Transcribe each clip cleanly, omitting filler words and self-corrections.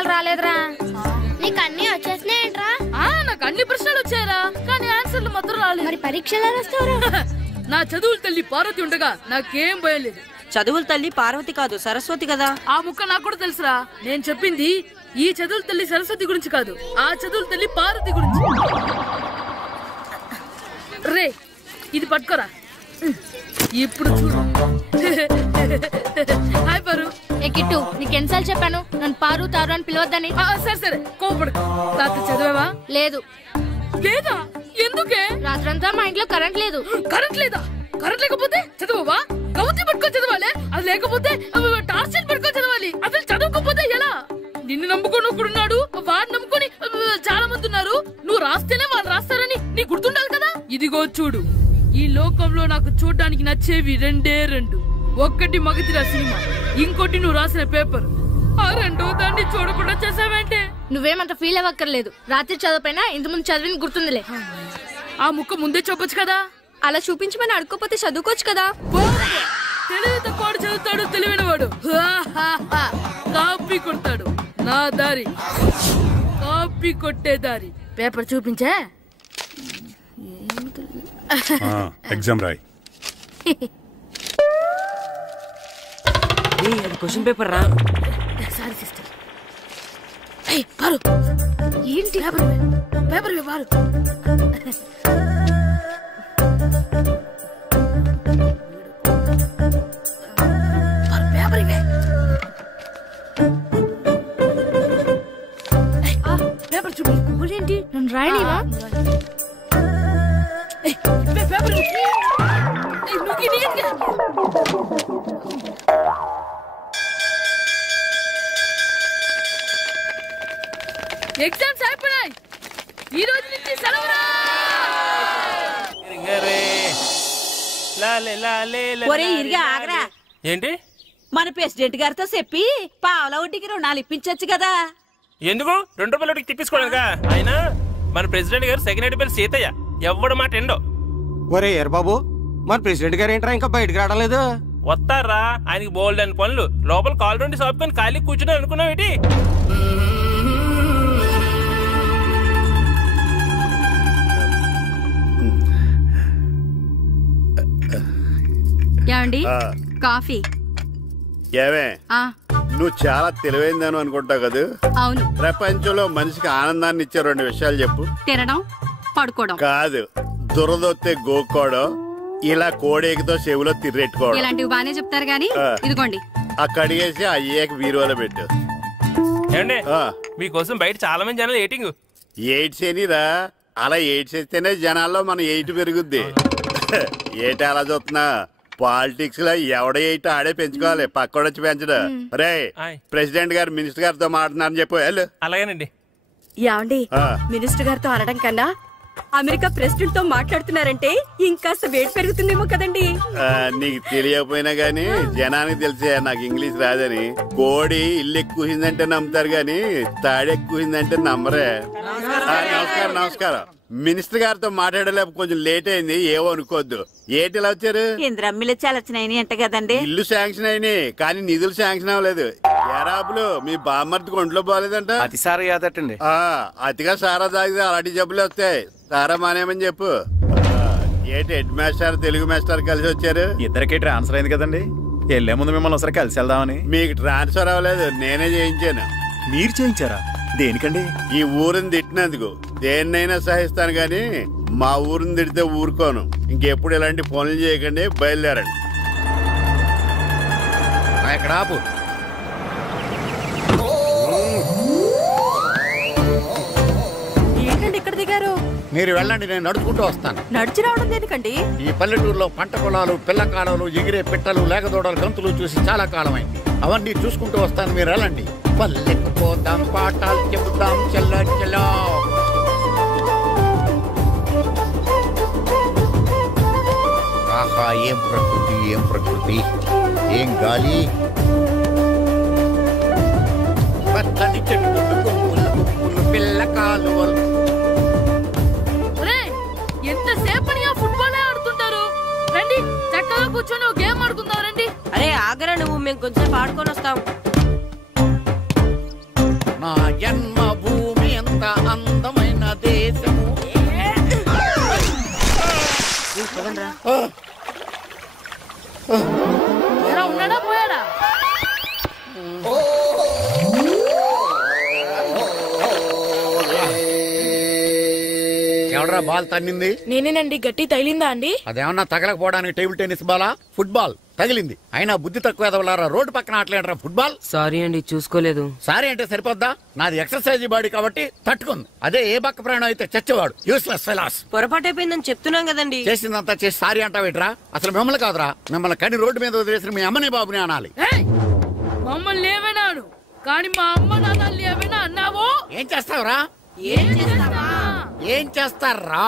ప్రశ్నలు రాలేదురా. నీకు అన్ని వచ్చేసినాయంట్రా? నాకు అన్ని ప్రశ్నలు వచ్చాయరా, కానీ ఆన్సర్లు మాత్రం రాలేదు. మరి పరీక్షలు రాస్తావురా? నా చదువుల తల్లి పార్వతి ఉండగా నాకేం భయం లేదు. చదువుల తల్లి పార్వతి కాదు, సరస్వతి కదా. ఆ ముక్క నాకు కూడా తెలుసురా. నేను చెప్పింది ఈ చదువుల తల్లి సరస్వతి గురించి కాదు, ఆ చదువుల తల్లి పార్వతి గురించి. రే ఇది పట్టుకోరా. ఇప్పుడు చూడు. హాయ్ పారు. ఏ కిట్టు, నీకు ఎన్నిసార్లు చెప్పాను నన్ను పారు తారు అని పిలవద్దని? సరే సరే కోపడు. రాత్రి చదివావా? లేదు. లేదా? ఎందుకే? రాత్రంతా మా ఇంట్లో కరెంట్ లేదు. కరెంట్ లేదా? కరెంట్ లేకపోతే చదవవా? కవిత పట్టుకొని చదవాలి. అది లేకపోతే టార్చ్ లైట్ పట్టుకొని చదవాలి. అసలు చదవకపోతే ఎలా? నిన్ను నమ్ముకొని ఒకడున్నాడు, వాడిని నమ్ముకొని చాలా మంది ఉన్నారు. నువ్వు రాస్తేనే వాళ్ళు రాస్తారని నీ గుర్తుండాలి కదా. ఇదిగో చూడు, ఈ లోకంలో నాకు చూడడానికి నచ్చేవి రెండే రెండు. ఒక్కటి మగతిరా సినిమా, ఇంకోటి నువ్వు రాసిన పేపర్. ఆ రెండో దాన్ని చూడకుండా చేసావేంటే? నువ్వేమంత ఫీల్ అవ్వక్కర్లేదు. రాత్రి చదవపోయినా ఇంతకుముందు చదివిన గుర్తుందిలే. ఆ ముక్క ముందే చెప్పొచ్చు కదా. అలా చూపించమని అడుక్కోపోతే చదువుకోవచ్చు కదా. తెలివి తక్కువ చదువుతాడు, తెలివైనవాడు కాపీ కొడతాడు. నా దారి కాపీ కొట్టే దారి. పేపర్ చూపించే. ఎగ్జామ్ రాయ్. అది క్వశ్చన్ పేపర్ రా. Sorry sister. పారు ఏంటి? పేపర్ పారు. పేపర్ ఇవే. పేపర్ చూపి. ఏంటి నన్ను రాయలేవా? పేపర్ ఎగ్జామ్స్ అయిపోయాయి. ఈ రోజు నుంచి సెలవురా. ఏంటి? మన ప్రెసిడెంట్ గారితో చెప్పి పావుల వడ్డీకి రుణాలు ఇప్పించొచ్చు కదా. ఎందుకు? 2 రూపాయల వడ్డీకి తిప్పించుకోవడానికా? అయినా మన ప్రెసిడెంట్ గారు సెకండ్ పేరు సీతయ్య, ఎవ్వడు మాట ఎండో. ఒరే ఎర్ బాబు, మన ప్రెసిడెంట్ గారు ఏంట్రా ఇంకా బయటకు రావడలేదు? వస్తారా, ఆయనకి బోల్డ్ అని పనులు. లోపల కాల్ నుండి సాపుకొని ఖాళీ కూర్చుని అనుకున్నావు ఏంటి? ఏమండి కాఫీ? ఏమే నువ్వు చాలా తెలివైందని అనుకుంటావు కదా. అవును. ప్రపంచంలో మనిషికి ఆనందాన్ని ఇచ్చే 2 విషయాలు చెప్పు. తినడం, పడుకోవడం. కాదు, దురదొత్తే గోక్కోవడం, ఇలా కోడేకితో చెవులో తిర్రెట్టుకోవడం. ఇలాంటివి బానే చెప్తారు గానీ ఇదిగోండి. ఆ కడిగేసి అయ్యాక బీరువాలో పెట్టు. ఏమండి, మీకోసం బయట చాలా మంది జనాలు ఎయిటింగ్. ఎయిడ్స్ ఏనిరా? అలా ఎయిడ్స్ వేస్తేనే జనాల్లో మన ఎయిట్ పెరుగుద్ది. ఏటి అలా చూస్తున్నా? పాలిటిక్స్ లో ఎవడ ఎయిట్ ఆడే పెంచుకోవాలి, పక్కడొచ్చి పెంచడం. రే ప్రెసిడెంట్ గారు మినిస్టర్ గారితో మాట్లాడుతున్నారని చెప్పు. వెళ్ళు. అలాగేనండి. యాండి మినిస్టర్ గారితో అనడం కన్నా అమెరికా ప్రెసిడెంట్ తో మాట్లాడుతున్నారంటే ఇంకాస్త వేడి పెరుగుతుందేమో కదండి. నీకు తెలియకపోయినా గానీ జనానికి తెలిసే నాకు ఇంగ్లీష్ రాదని. కోడి ఇల్లు ఎక్కువసిందంటే నమ్ముతారు గాని తాడెక్కువసిందంటే నమ్మరే. నమస్కారం. నమస్కారం. మినిస్టర్ గారితో మాట్లాడలేక కొంచెం లేట్ అయింది, ఏవో అనుకోవద్దు. ఏటి ఇలా వచ్చారు? ఇంద్రమ్మిలు చాలచ్చినాయని అంట కదండి. ఇల్లు శాంక్షన్ అయినాయి కానీ నిధులు శాంక్షన్ అవ్వలేదు. ఎరాబులు మీ బామ్మర్తికి ఒంట్లో పోలేదంట. అతిసారా యాదటండి. అతిగా సారా తాగితే అలాంటి జబ్బులు వస్తాయి. సారా మానేమని చెప్పు. ఏటి హెడ్ మాస్టర్ తెలుగు మాస్టర్ కలిసి వచ్చారు? ఇద్దరికి ట్రాన్స్ఫర్ అయింది కదండి. వెళ్లే ముందు మిమ్మల్ని ఒకసారి కలిసి వెళ్దామని. మీకు ట్రాన్స్ఫర్ అవ్వలేదు, నేనే చేయించాను. మీరు చేయించారా? దేనికండి? ఈ ఊరిని తిట్టినందుకు. దేన్నైనా సహిస్తాను గాని మా ఊరిని తిడితే ఊరుకోను. ఇంకెప్పుడు ఇలాంటి పనులు చేయకండి, బయలుదేరండి. ఇక్కడ ఆపు. ఏంటండి ఇక్కడ దిగారు? మీరు వెళ్ళండి, నేను నడుచుకుంటూ వస్తాను. నడిచి రావడం దేనికండి? ఈ పల్లెటూరులో పంట పొలాలు, పిల్ల కాలాలు, ఎగిరే పిట్టలు, లేకదోడలు, గంతులు చూసి చాలా కాలమైంది. అవన్నీ చూసుకుంటూ వస్తాను, మీరు వెళ్ళండి. పల్లెకు పోదాం, పాఠాలు చెబుతాం, చెల్లో. ఆహా, ఏం ప్రకృతి, ఏం ప్రకృతి, ఏం గాలి. పచ్చని చెట్లు, కొమ్ములు, పిల్ల కాలువలు. ఎంతసేపని ఆ ఫుట్బాల్ ఆడుతుంటారు? రండి చక్కగా కూర్చొని ఒక గేమ్ ఆడుకుందాం. రండి. అరే ఆగరా నువ్వు, మేము కొంచెం ఆడుకొని వస్తాం. నా ఎంత అందమైన దేశము. ఉన్నాడా పోయాడా? ఎవడరా బాల్ తన్నింది? నేనేనండి. గట్టి తగిలిందా అండి? అదేమన్నా తగలకపోవడానికి టేబుల్ టెన్నిస్ బాలా, ఫుట్బాల్ తగిలింది. అయినా బుద్ధి తక్కువ ఎదవలారా, రోడ్డు పక్కన ఆటలేడరా ఫుట్బాల్. సారీ అండి, చూసుకోలేదు. సారీ అంటే సరిపోద్దా? నాది ఎక్సర్సైజ్ బాడీ కాబట్టి తట్టుకుంది. అదే ఏ బక్క ప్రాణం అయితే చచ్చేవాడు. Useless fellas. పొరపాటు అయిపోయిందని చెప్తున్నాం కదండి. చేసిందంతా చేసి సారీ అంటావేట్రా? అసలు మిమ్మల్ని కాదురా, మిమ్మల్ని కని రోడ్డు మీద వదిలేసిన మీ అమ్మని బాబుని అనాలి. మమ్మల్ని ఏమైనాడు కానీ మా అమ్మ నాన్నల్ని ఏమైనా అన్నావో ఏం చేస్తావురా? ఏం చేస్తారా?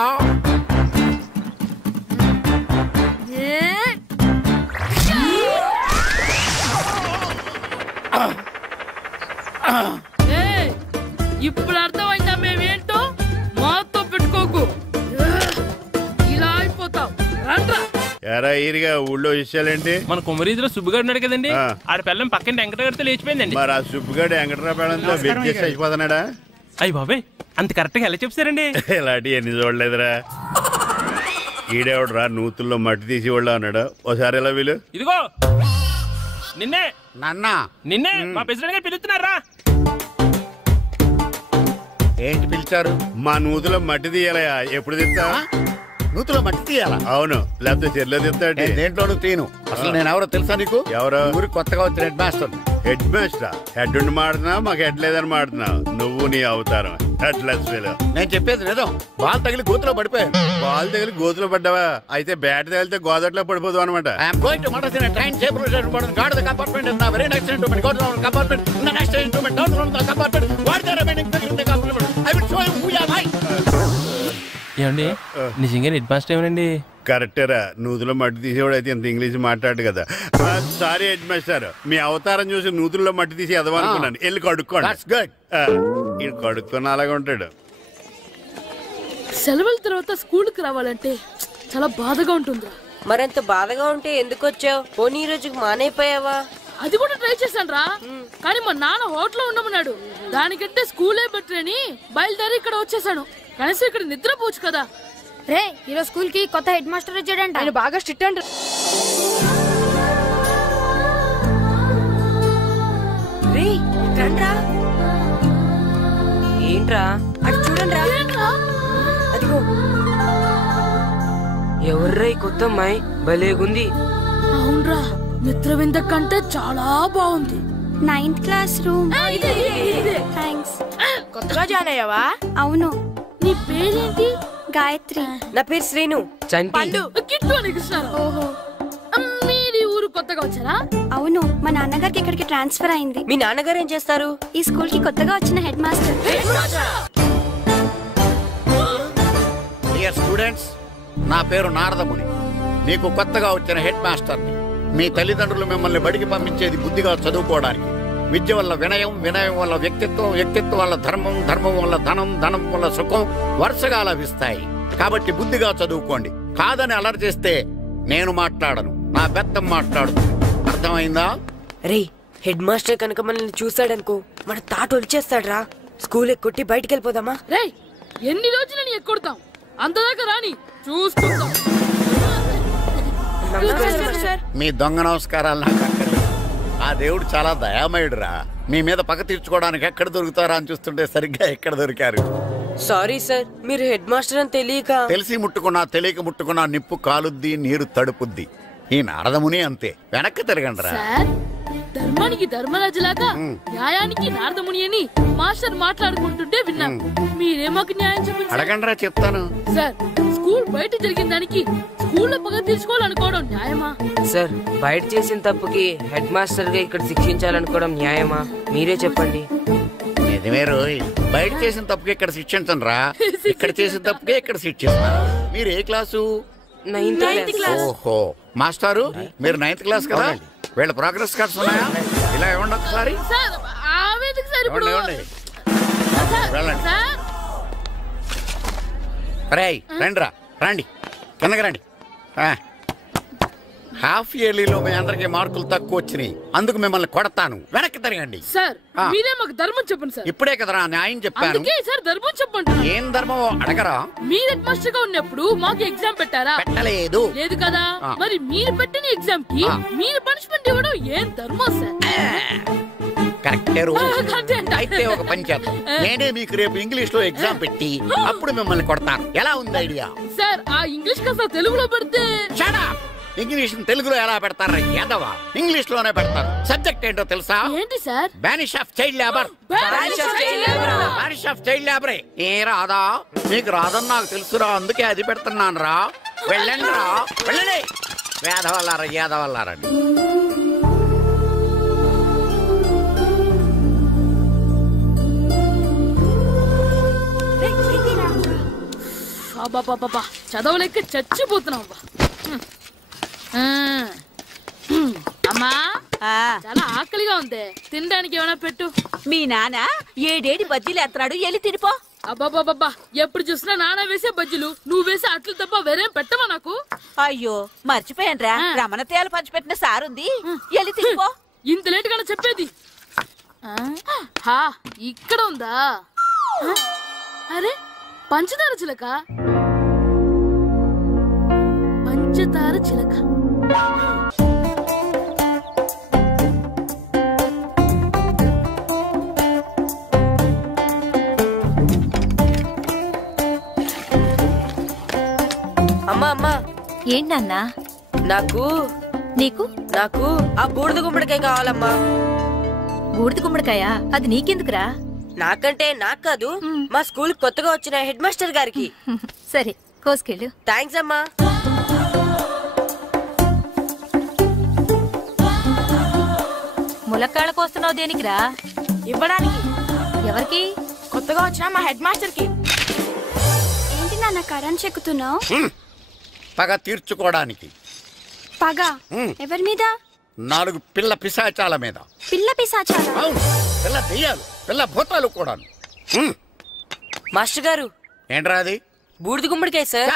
ఇప్పుడు అర్థమైందా మేమేంటో? మాతో పెట్టుకోకు, ఇలా అయిపోతాం. ఎరా ఈరిగా ఊళ్ళో విషయాలేంటి? మన కుమరీధిలో సుబ్బుగాడు ఉన్నాడు కదండి, ఆడ పిల్లం పక్కన వెంకటగారితో లేచిపోయిందండి. మరి ఆ సుబ్బుగాడు వెంకటరావు పిల్లంతో వెక్కేసి అయిపోతున్నాడా? అయ్యి బాబాయ్, అంత కరెక్ట్ గా ఎలా చెప్తారండి? ఇలాంటి ఎన్ని చూడలేదురా. ఈడేవడరా నూతుల్లో మట్టి తీసి వాళ్ళు అన్నాడు. ఓసారి ఎలా వీలు? ఇదిగో నిన్నే నిన్నే మా ప్రెసిడెంట్ గారు పిలుస్తున్నారా? ఏంటి పిలిచారు? మా నూతులో మట్టి తీయాలయా. ఎప్పుడు తీస్తా? నూతులో మట్టి తీయాలా? అవును, లేకపోతే చెర్లో తీస్తాడు. దేంట్లోనూ తీను. అసలు నేను ఎవరో తెలుసా నీకు? ఎవరో? ఊరి కొత్తగా వచ్చిన head master. Head master? Head ఉండి మాడుతున్నావు, మాకు హెడ్ లేదని మాడుతున్నావు. నువ్వు నీ అవతారం హెడ్లెస్ ఫెలో. నేను చెప్పేది నిజం. బాల్ తగిలి గోతులో పడిపోయాను. బాల్ తగిలి గోతులో పడ్డావా? అయితే బ్యాట్ తగిలితే గోదట్లో పడిపోదు అనమాట. ఏమండి నిజంగా హెడ్ మాస్టర్ ఏమనండి? కరెక్టరా, నూతులో మట్టి తీసేవాడు అయితే ఇంత ఇంగ్లీష్ మాట్లాడు కదా. సారీ హెడ్ మాస్టర్, మీ అవతారం చూసి నూతుల్లో మట్టి తీసి ఎదవనుకున్నాను. వెళ్ళి కడుక్కోండి. ఇది కడుక్కొని అలాగే ఉంటాడు. సెలవుల తర్వాత స్కూల్కి రావాలంటే చాలా బాధగా ఉంటుంది. మరంత బాధగా ఉంటే ఎందుకు వచ్చావు? పోనీ ఈ రోజుకి మానైపోయావా? అది కూడా ట్రై చేశాను రా, కానీ మా నాన్న హోటల్లో ఉండమన్నాడు. దానికంటే స్కూలే బెటర్ అని బయలుదేరి ఇక్కడ వచ్చేసాను. కనీసం ఇక్కడ నిద్రపోవచ్చు కదా. రే, ఈరోజు స్కూల్ కి కొత్త హెడ్ మాస్టర్ వచ్చాడంట. ఆయన బాగా స్ట్రిక్ట్ అంట. ఏంట్రా అది చూడండి రా. అదిగో ఎవర్రా ఈ కొత్త అమ్మాయి? భలేగుంది. అవునరా, మిత్రవింద కంటే చాలా బాగుంది. 9th class room. థ్యాంక్స్. కొత్తగా జాయిన్ అయ్యావా? అవును. నీ పేరేంటి? గాయత్రి. నా పేరు శ్రీను. పండు. కిట్టు అని కృష్ణారావు. ఓహో, మీరు ఈ ఊరు కొత్తగా వచ్చారా? అవును, మా నాన్నగారికి ఇక్కడికి ట్రాన్స్ఫర్ అయింది. మీ నాన్నగారు ఏం చేస్తారు? ఈ స్కూల్ కి కొత్తగా వచ్చిన హెడ్ మాస్టర్. డియర్ స్టూడెంట్స్, నా పేరు నారదముని. మీకు కొత్తగా వచ్చిన హెడ్ మాస్టర్ని. మీ తల్లిదండ్రులు మిమ్మల్ని బడికి పంపించేది బుద్ధిగా చదువుకోవడానికి. విద్య వల్ల వినయం, వినయం వల్ల వ్యక్తిత్వం, వ్యక్తిత్వం వల్ల ధర్మం, ధర్మం వల్ల ధనం, ధనం వల్ల సుఖం వరుసగా లభిస్తాయి. కాబట్టి బుద్ధిగా చదువుకోండి. కాదని అలర్ చేస్తే నేను మాట్లాడను, నా బెత్తం మాట్లాడు. అర్థమైందా? రే, హెడ్ మాస్టర్ కనుక మనల్ని చూసాడనుకో మన తాట వచ్చేస్తాడ్రా. స్కూల్ ఎక్కొట్టి బయటికి వెళ్ళిపోదామా? రే, ఎన్ని రోజులని ఎక్కొడతాం? అంతదాకా రాని చూసుకుంటాం. మీ దొంగ నమస్కారాలు నాకు అక్కర్లేదు. ఆ దేవుడు చాలా దయామయుడురా. మీ మీద పగ తీర్చుకోవడానికి ఎక్కడ దొరుకుతారా అని చూస్తుంటే సరిగ్గా ఎక్కడ దొరికారు. సారీ సార్, మీరు హెడ్ మాస్టర్ అని తెలియక. తెలిసి ముట్టుకున్నా తెలియక ముట్టుకున్నా నిప్పు కాలుద్ది, నీరు తడుపుద్ది. ఈ నారదముని అంతే. వెనక్కి తిరగండి రా. ధర్మానికి ధర్మరాజులాగా న్యాయానికి నారదముని అని మాస్టర్ మాట్లాడుకుంటుంటే విన్నాం. మీరే మాకు న్యాయం చెప్పండి. అడగండి రా, చెప్తాను. సార్, స్కూల్ బయట జరిగిన దానికి స్కూల్లో పగ తీర్చుకోవాలనుకోవడం న్యాయమా? సార్, బయట చేసిన తప్పుకి హెడ్ మాస్టర్ గా ఇక్కడ శిక్షించాలనుకోవడం న్యాయమా? మీరే చెప్పండి. నిజమే రోయ్, బయట చేసిన తప్పుకి ఇక్కడ శిక్షించండి రా. ఇక్కడ చేసిన తప్పుకే ఇక్కడ శిక్షిస్తున్నారు. మీరు ఏ క్లాసు? 9th class. ఓహో, మాస్టారు మీరు 9th క్లాస్ కదా? వీళ్ళ ప్రోగ్రెస్ కార్డ్స్ ఉన్నాయా? ఇలా ఇవ్వండి ఒకసారి. వెళ్ళండి. రేయ్, రండి రా, రండి, కిందకి రండి. హాఫ్ ఇయర్లీలో మీ అందరికి మార్కులు తక్కువ వచ్చినాయి, అందుకు మిమ్మల్ని కొడతాను. వెనక్కి తిరగండి. సార్ మీరే మాకు ధర్మం చెప్పండి సార్. ఇప్పుడే కదరా న్యాయం చెప్పాను. అందుకే సార్ ధర్మం చెప్పండి. ఏం ధర్మం అడగరా? మీరు హెడ్ మాస్టర్ గా ఉన్నప్పుడు మాకు ఎగ్జామ్ పెట్టారా? పెట్టలేదు. లేదు కదా. మరి మీరు పెట్టిన ఎగ్జామ్ కి మీరు పనిష్మెంట్ ఇవ్వడం ఏం ధర్మం సార్? కరెక్టే. అయితే ఒక పని చేద్దాం, నేనే మీకు రేపు ఇంగ్లీష్ లో ఎగ్జామ్ పెట్టి అప్పుడు మిమ్మల్ని కొడతాను. ఎలా ఉంది ఐడియా? సార్ ఆ ఇంగ్లీష్ కాస్త తెలుగులో పెడితే. ఇంగ్లీష్ తెలుగులో ఎలా పెడతారా యాదవా? ఇంగ్లీష్ లోనే పెడతారు. సబ్జెక్ట్ ఏంటో తెలుసా? ఏంటి sir? Banish of child labour. Banish of child లేబరే. ఏ రాదా? నీకు రాదని నాకు తెలుసురా, అందుకే అది పెడుతున్నాను రా. వెళ్ళండి రా, వెళ్ళండి. వేదవల్లారా యాదవల్లారండి. చదవలేక చచ్చిపోతున్నావు. అమ్మా చాలా ఆకలిగా ఉంది, తినడానికి ఏమైనా పెట్టు. మీ నాన్న ఏడేడి బజ్జీలు ఎత్తాడు, ఎల్లి తినిపో. అబ్బాబాబా ఎప్పుడు చూసినా నాన్న వేసే బజ్జీలు, నువ్వు వేసే అట్లు తప్ప వేరేం పెట్టవా నాకు? అయ్యో మర్చిపోయానురా, రమణ తేలు పంచిపెట్టిన సారుంది, ఎల్లి తినిపో. ఇంత లేట్ గా చెప్పేది. ఇక్కడ ఉందా? అరే పంచదార చిలక, పంచదార చిలక. అమ్మా అమ్మా. ఏంటన్నా? నాకు నీకు నాకు ఆ బూడిద గుమ్మడికాయ కావాలమ్మా. బూడిద గుమ్మడికాయ? అది నీకెందుకురా? నాకంటే నాకు కాదు, మా స్కూల్ కొత్తగా వచ్చిన హెడ్ మాస్టర్ గారికి. సరే కోసుకెళ్ళు. థ్యాంక్స్ అమ్మా. ములక్కాళ్ళ కోస్తున్నావు దేనికిరా? ఇవ్వడానికి. ఎవరికి? కొత్తగా వచ్చిన మా హెడ్ మాస్టర్ కి. ఏంటి నాన్న కరెంట్ చెక్కుతున్నావు? పగ తీర్చుకోవడానికి. పగ ఎవరి మీద? 4 పిల్ల పిశాచాల మీద. పిల్ల పిశాచాల? అవును, పిల్ల దెయ్యాలు, పిల్ల భూతాలు కూడా. మాస్టర్ గారు. ఏంట్రా అది? బూడిద గుమ్మడికాయ సార్.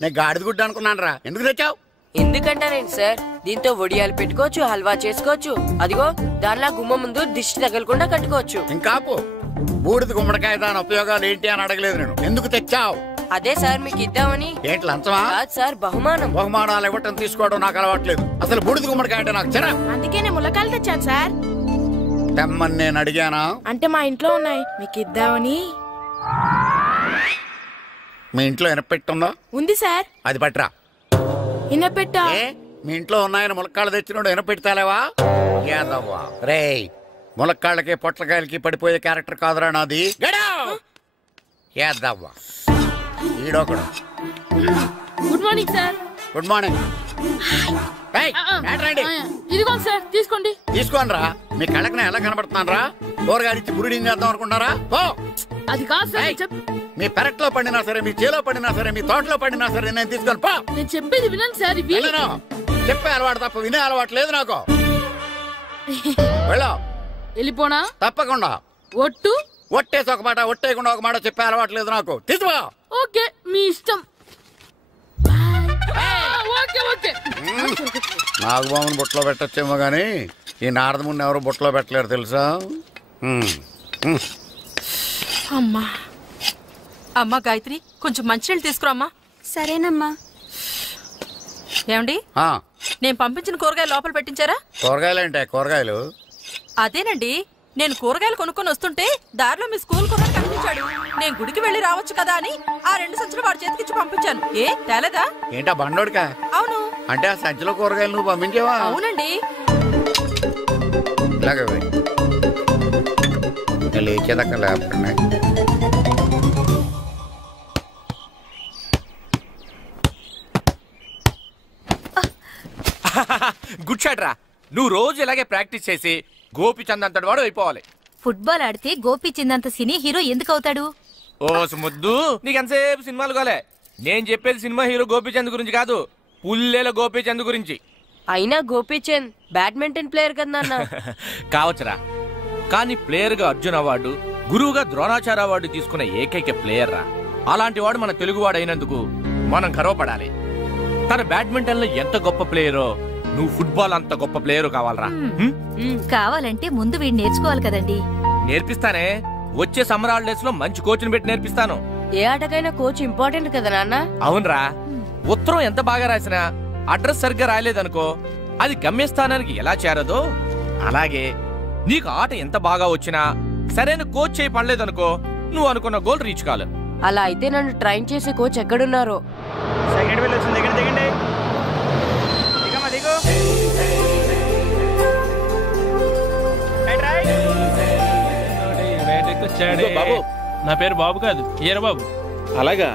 నేను గాడిద గుడ్డ అనుకున్నాను రా. ఎందుకు తెచ్చావు? ఎందుకంటారేంటి సార్, దీంతో వడియాలు పెట్టుకోవచ్చు, హల్వా చేసుకోవచ్చు. అదిగో దానిలా గుమ్మ ముందు దిష్టి తగలకుండా కట్టుకోవచ్చు. ఇంకాపు, బూడిద గుమ్మడికాయ దాని ఉపయోగాలు ఏంటి అని అడగలేదు నేను. ఎందుకు తెచ్చావు? అదే సార్ మీకు ఇద్దామని. ఏంటి లంచమా? కాదు సార్, బహుమానం. బహుమానాలు ఇవ్వటం తీసుకోవడం నాకు అలవాట్లేదు. అసలు బూడిద గుమ్మడికాయ అంటే నాకు చిరా. అందుకే నేను ములకాయలు తెచ్చాను సార్. తెమ్మని నేను అడిగానా? అంటే మా ఇంట్లో ఉన్నాయి, మీకు ఇద్దామని. మీ ఇంట్లో ఎనపెట్టుందా? ఉంది సార్. అది పట్రా. ఇనపెట్టా? మీ ఇంట్లో ఉన్నాయని ములక్కాళ్ళు తెచ్చినోడు ఎనపెడతాలేవా? యాదవ్వా రే, ములక్కాళ్ళకి పొట్లకాయలకి పడిపోయే క్యారెక్టర్ కాదురా నాది. యాదవ్వా ఈడొకడు. Good morning sir. Good morning. ఇదిగోండి సార్, తీసుకోండి. తీసుకోండి రా. మీ కళ్ళకి ఎలా కనబడుతున్నాను రా? కూరగాయలిచ్చి బురిడింగ్ చేద్దాం అనుకుంటారా? అది కాదు సార్. మీ పెరట్లో పండినా సరే, మీ చేలో పండినా సరే, మీ తోటలో పండినా సరే నేను తీసుకొని పో. నేను చెప్పేది వినండి సార్. చెప్పే అలవాటు తప్ప వినే అలవాటు లేదు నాకు. వెళ్ళా. వెళ్ళిపోనా? తప్పకుండా. ఒట్టు? ఒట్టేసి ఒక మాట, ఒట్టేయకుండా ఒక మాట చెప్పే అలవాటు లేదు నాకు. తీసుకో. ఓకే, మీ ఇష్టం. నాగబాబుని బుట్టలో పెట్టచ్చేమో గానీ ఈ నారదముని ఎవరు బుట్టలో పెట్టలేరు తెలుసా? అమ్మా అమ్మా గాయత్రి, కొంచెం మంచినీళ్ళు తీసుకురామ్మా. సరేనమ్మా. ఏమండి, నేను పంపించిన కూరగాయలు లోపల పెట్టించారా? కూరగాయలు ఏంటే? కూరగాయలు అదేనండి, నేను కూరగాయలు కొనుక్కొని వస్తుంటే దారిలో మీ స్కూల్ కుర్రాడు కనిపించాడు. నేను గుడికి వెళ్ళి రావచ్చు కదా అని ఆ 2 సంచులు వాడి చేతికిచ్చి పంపించాను. ఏ తేలేదా? ఏంటా బండోడికా? అవును. అంటే ఆ సంచిలో కూరగాయలు నువ్వు పంపించావా? అవునండి. ఇలాగే లేచేదాకా లేకుండా. గుడ్ షాట్ రా. నువ్వు రోజు ఇలాగే ప్రాక్టీస్ చేసి గోపిచంద్ అంతటి వాడు అయిపోవాలి. ఫుట్బాల్ ఆడితే గోపిచంద్ అంత సినీ హీరో ఎందుకు అవుతాడు? ఓ ముద్దు, నీకు ఎంతసేపు సినిమాలు కాలే. నేను చెప్పేది సినిమా హీరో గోపిచంద్ గురించి కాదు, పుల్లేల గోపిచంద్ గురించి. అయినా గోపిచంద్ బ్యాడ్మింటన్ ప్లేయర్ కదా నాన్న. కావచ్చురా, కానీ ప్లేయర్ గా అర్జున్ అవార్డు, గురువుగా ద్రోణాచార్య అవార్డు తీసుకున్న ఏకైక ప్లేయర్ రా. అలాంటి వాడు మన తెలుగువాడు అయినందుకు మనం గర్వపడాలి. తన బ్యాడ్మింటన్ లో ఎంత గొప్ప ప్లేయరో నువ్వు ఫుట్బాల్ అంత గొప్ప ప్లేయర్ కావాలరా. కావాలంటే ముందు వీడు నేర్చుకోవాలి కదండి. నేర్పిస్తానే, వచ్చే సమ్మర్ హాలిడేస్ లో మంచి కోచ్ని పెట్టి నేర్పిస్తాను. ఏ ఆటకైనా కోచ్ ఇంపార్టెంట్ కదా నాన్న. అవునరా, ఉత్తరం ఎంత బాగా రాసినా అడ్రస్ సరిగ్గా రాయలేదనుకో అది గమ్యస్థానానికి ఎలా చేరదో అలాగే నీకు ఆట ఎంత బాగా వచ్చినా సరైన కోచ్ చేయి పడలేదనుకో నువ్వు అనుకున్న గోల్ రీచ్ కాదు. అలా అయితే నన్ను ట్రైన్ చేసే కోచ్ ఎక్కడున్నారో. బాబు, నా పేరు బాబు కాదు, ఈయన బాబు. అలాగా,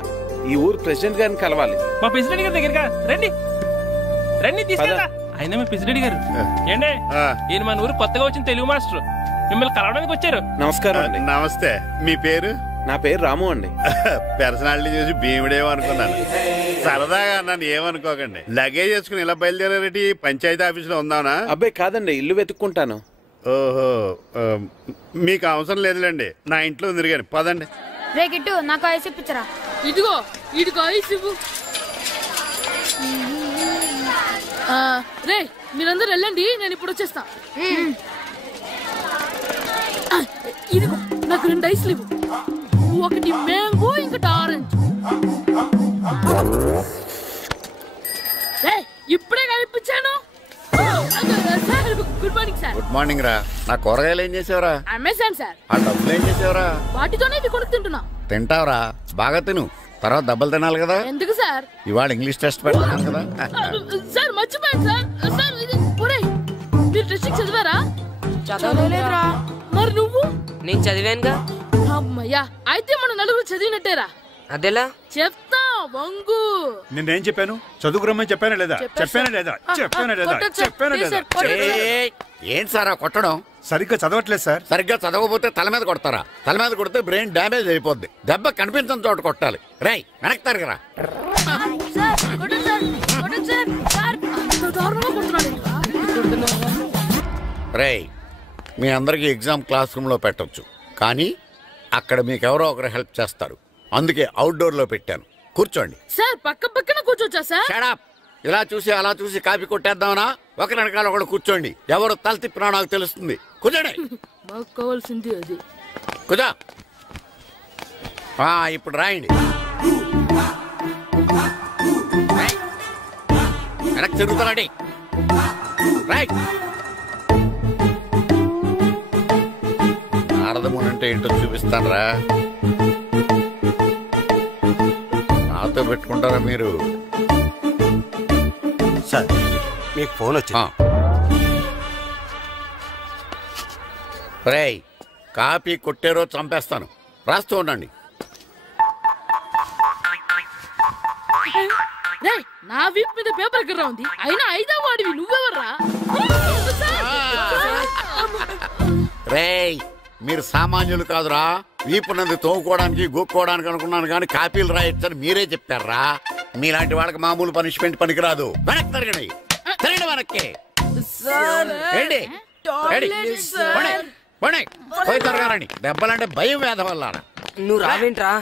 ఈ ఊరు ప్రెసిడెంట్ గారిని కలవాలి. మా ప్రెసిడెంట్ గారి దగ్గరగా రండి రండి తీసుకెళ్తా. ఆయన మీ ప్రెసిడెంట్ గారు ఏండే, ఈయన మన ఊరు కొత్తగా వచ్చిన తెలుగు మాస్టర్, మిమ్మల్ని కలవడానికి వచ్చారు. నమస్కారం అండి. నమస్తే. మీ పేరు? నా పేరు రాము అండి. పర్సనాలిటీ చూసి భీముడేమో అనుకున్నాను. సరదాగా అన్నాను, ఏమనుకోకండి. లగేజ్ చేసుకుని ఇలా బయలుదేరేటి పంచాయతీ ఆఫీసులో ఉందానా? అబ్బాయి కాదండి, ఇల్లు వెతుక్కుంటాను. ఓహో, మీకు అవసరం లేదులేండి, నా ఇంట్లో ఉంది కానీ పదండి. రే గిట్టు, నాకు ఐస్ ఇప్పించరా. ఇదిగో ఇదిగో ఐస్ ఇవ్వు. రే మీరందరూ వెళ్ళండి, నేను ఇప్పుడు వచ్చేస్తా. ఇదిగో నాకు 2 ఐస్లు ఇవ్వు. ఒకటి మ్యాంగో, ఇంకటి ఆరెంజ్. ఇప్పుడే కనిపించాను. Good morning sir. Good morning రా. నా కూరగాయలు ఏం చేసేవరా? Amazon sir. ఆ డబ్బులు ఏం చేసేవరా? వాటితోనే ఇవి కొనుక్కు తింటున్నా. తింటావరా, బాగా తిను, తర్వాత దెబ్బలు తినాలి కదా. ఎందుకు సార్? ఇవాళ ఇంగ్లీష్ టెస్ట్ పెడతాను కదా. సార్ మర్చిపోయాను సార్. సార్ మీరు టెస్టింగ్ చదివారా? చదవలేదురా. మరి నువ్వు? నేను చదివానుగా. అమ్మయ్యా, అయితే మన నలుగురు చదివినట్టేరా. అదెలా? చెప్తా వంగు. నేనేం చెప్పాను? చదువుకురమ్మని చెప్పానా లేదా? చెప్పానా లేదా? చెప్పానా లేదా? చెప్పానా లేదా? ఏంటి సార్ కొట్టడం? సరిగ్గా చదవట్లేదు సార్. సరిగ్గా చదవకపోతే తల మీద కొడతారా? తల మీద కొడితే బ్రెయిన్ డ్యామేజ్ అయిపోద్ది. దెబ్బ కనిపించిన చోట కొట్టాలి. రై వెనక్కి తరగరా. రేయ్, మీ అందరికీ ఎగ్జామ్ క్లాస్ రూమ్ లో పెట్టొచ్చు, కానీ అక్కడ మీకు ఎవరో ఒకరు హెల్ప్ చేస్తారు. అందుకే అవుట్డోర్ లో పెట్టాను. కూర్చోండి. సార్ పక్క పక్కన కూర్చోచ్చా సార్? Shut up. ఇలా చూసి అలా చూసి కాపీ కొట్టేద్దామనా? ఒకరి వెనకాల ఒకడు కూర్చోండి. ఎవరు తల తిప్పినా నాకు తెలుస్తుంది. కూర్చోండి. మాకు కావాల్సింది అది. కూర్చో. ఇప్పుడు రాయండి. వెనక్కి తిరుగుతానండి. రైట్. నారదముని అంటే ఏంటో చూపిస్తాను రా. నాతో పెట్టుకుంటారా మీరు? సార్ మీకు ఫోన్ వచ్చా? రేయ్, కాపీ కొట్టారో చంపేస్తాను. రాస్తూ ఉండండి. నా వీప్ మీద పేపర్ కర్ర ఉంది, అయినా 5వ వాడివి నువ్వెవర్రా? రేయ్, మీరు సామాన్యులు కాదురా. వీపునంది తోముకోవడానికి గోక్కోవడానికి అనుకున్నాను, కానీ కాపీలు రాయొచ్చని మీరే చెప్పారా. మీలాంటి వాళ్ళకి మామూలు పనిష్మెంట్ పనికిరాదు. వెనక్కి తిరగండి. తిరగండి వెనక్కి. పోయి తిరగారండి. దెబ్బలంటే భయం వేద వల్ల. నువ్వు రావేంట్రా?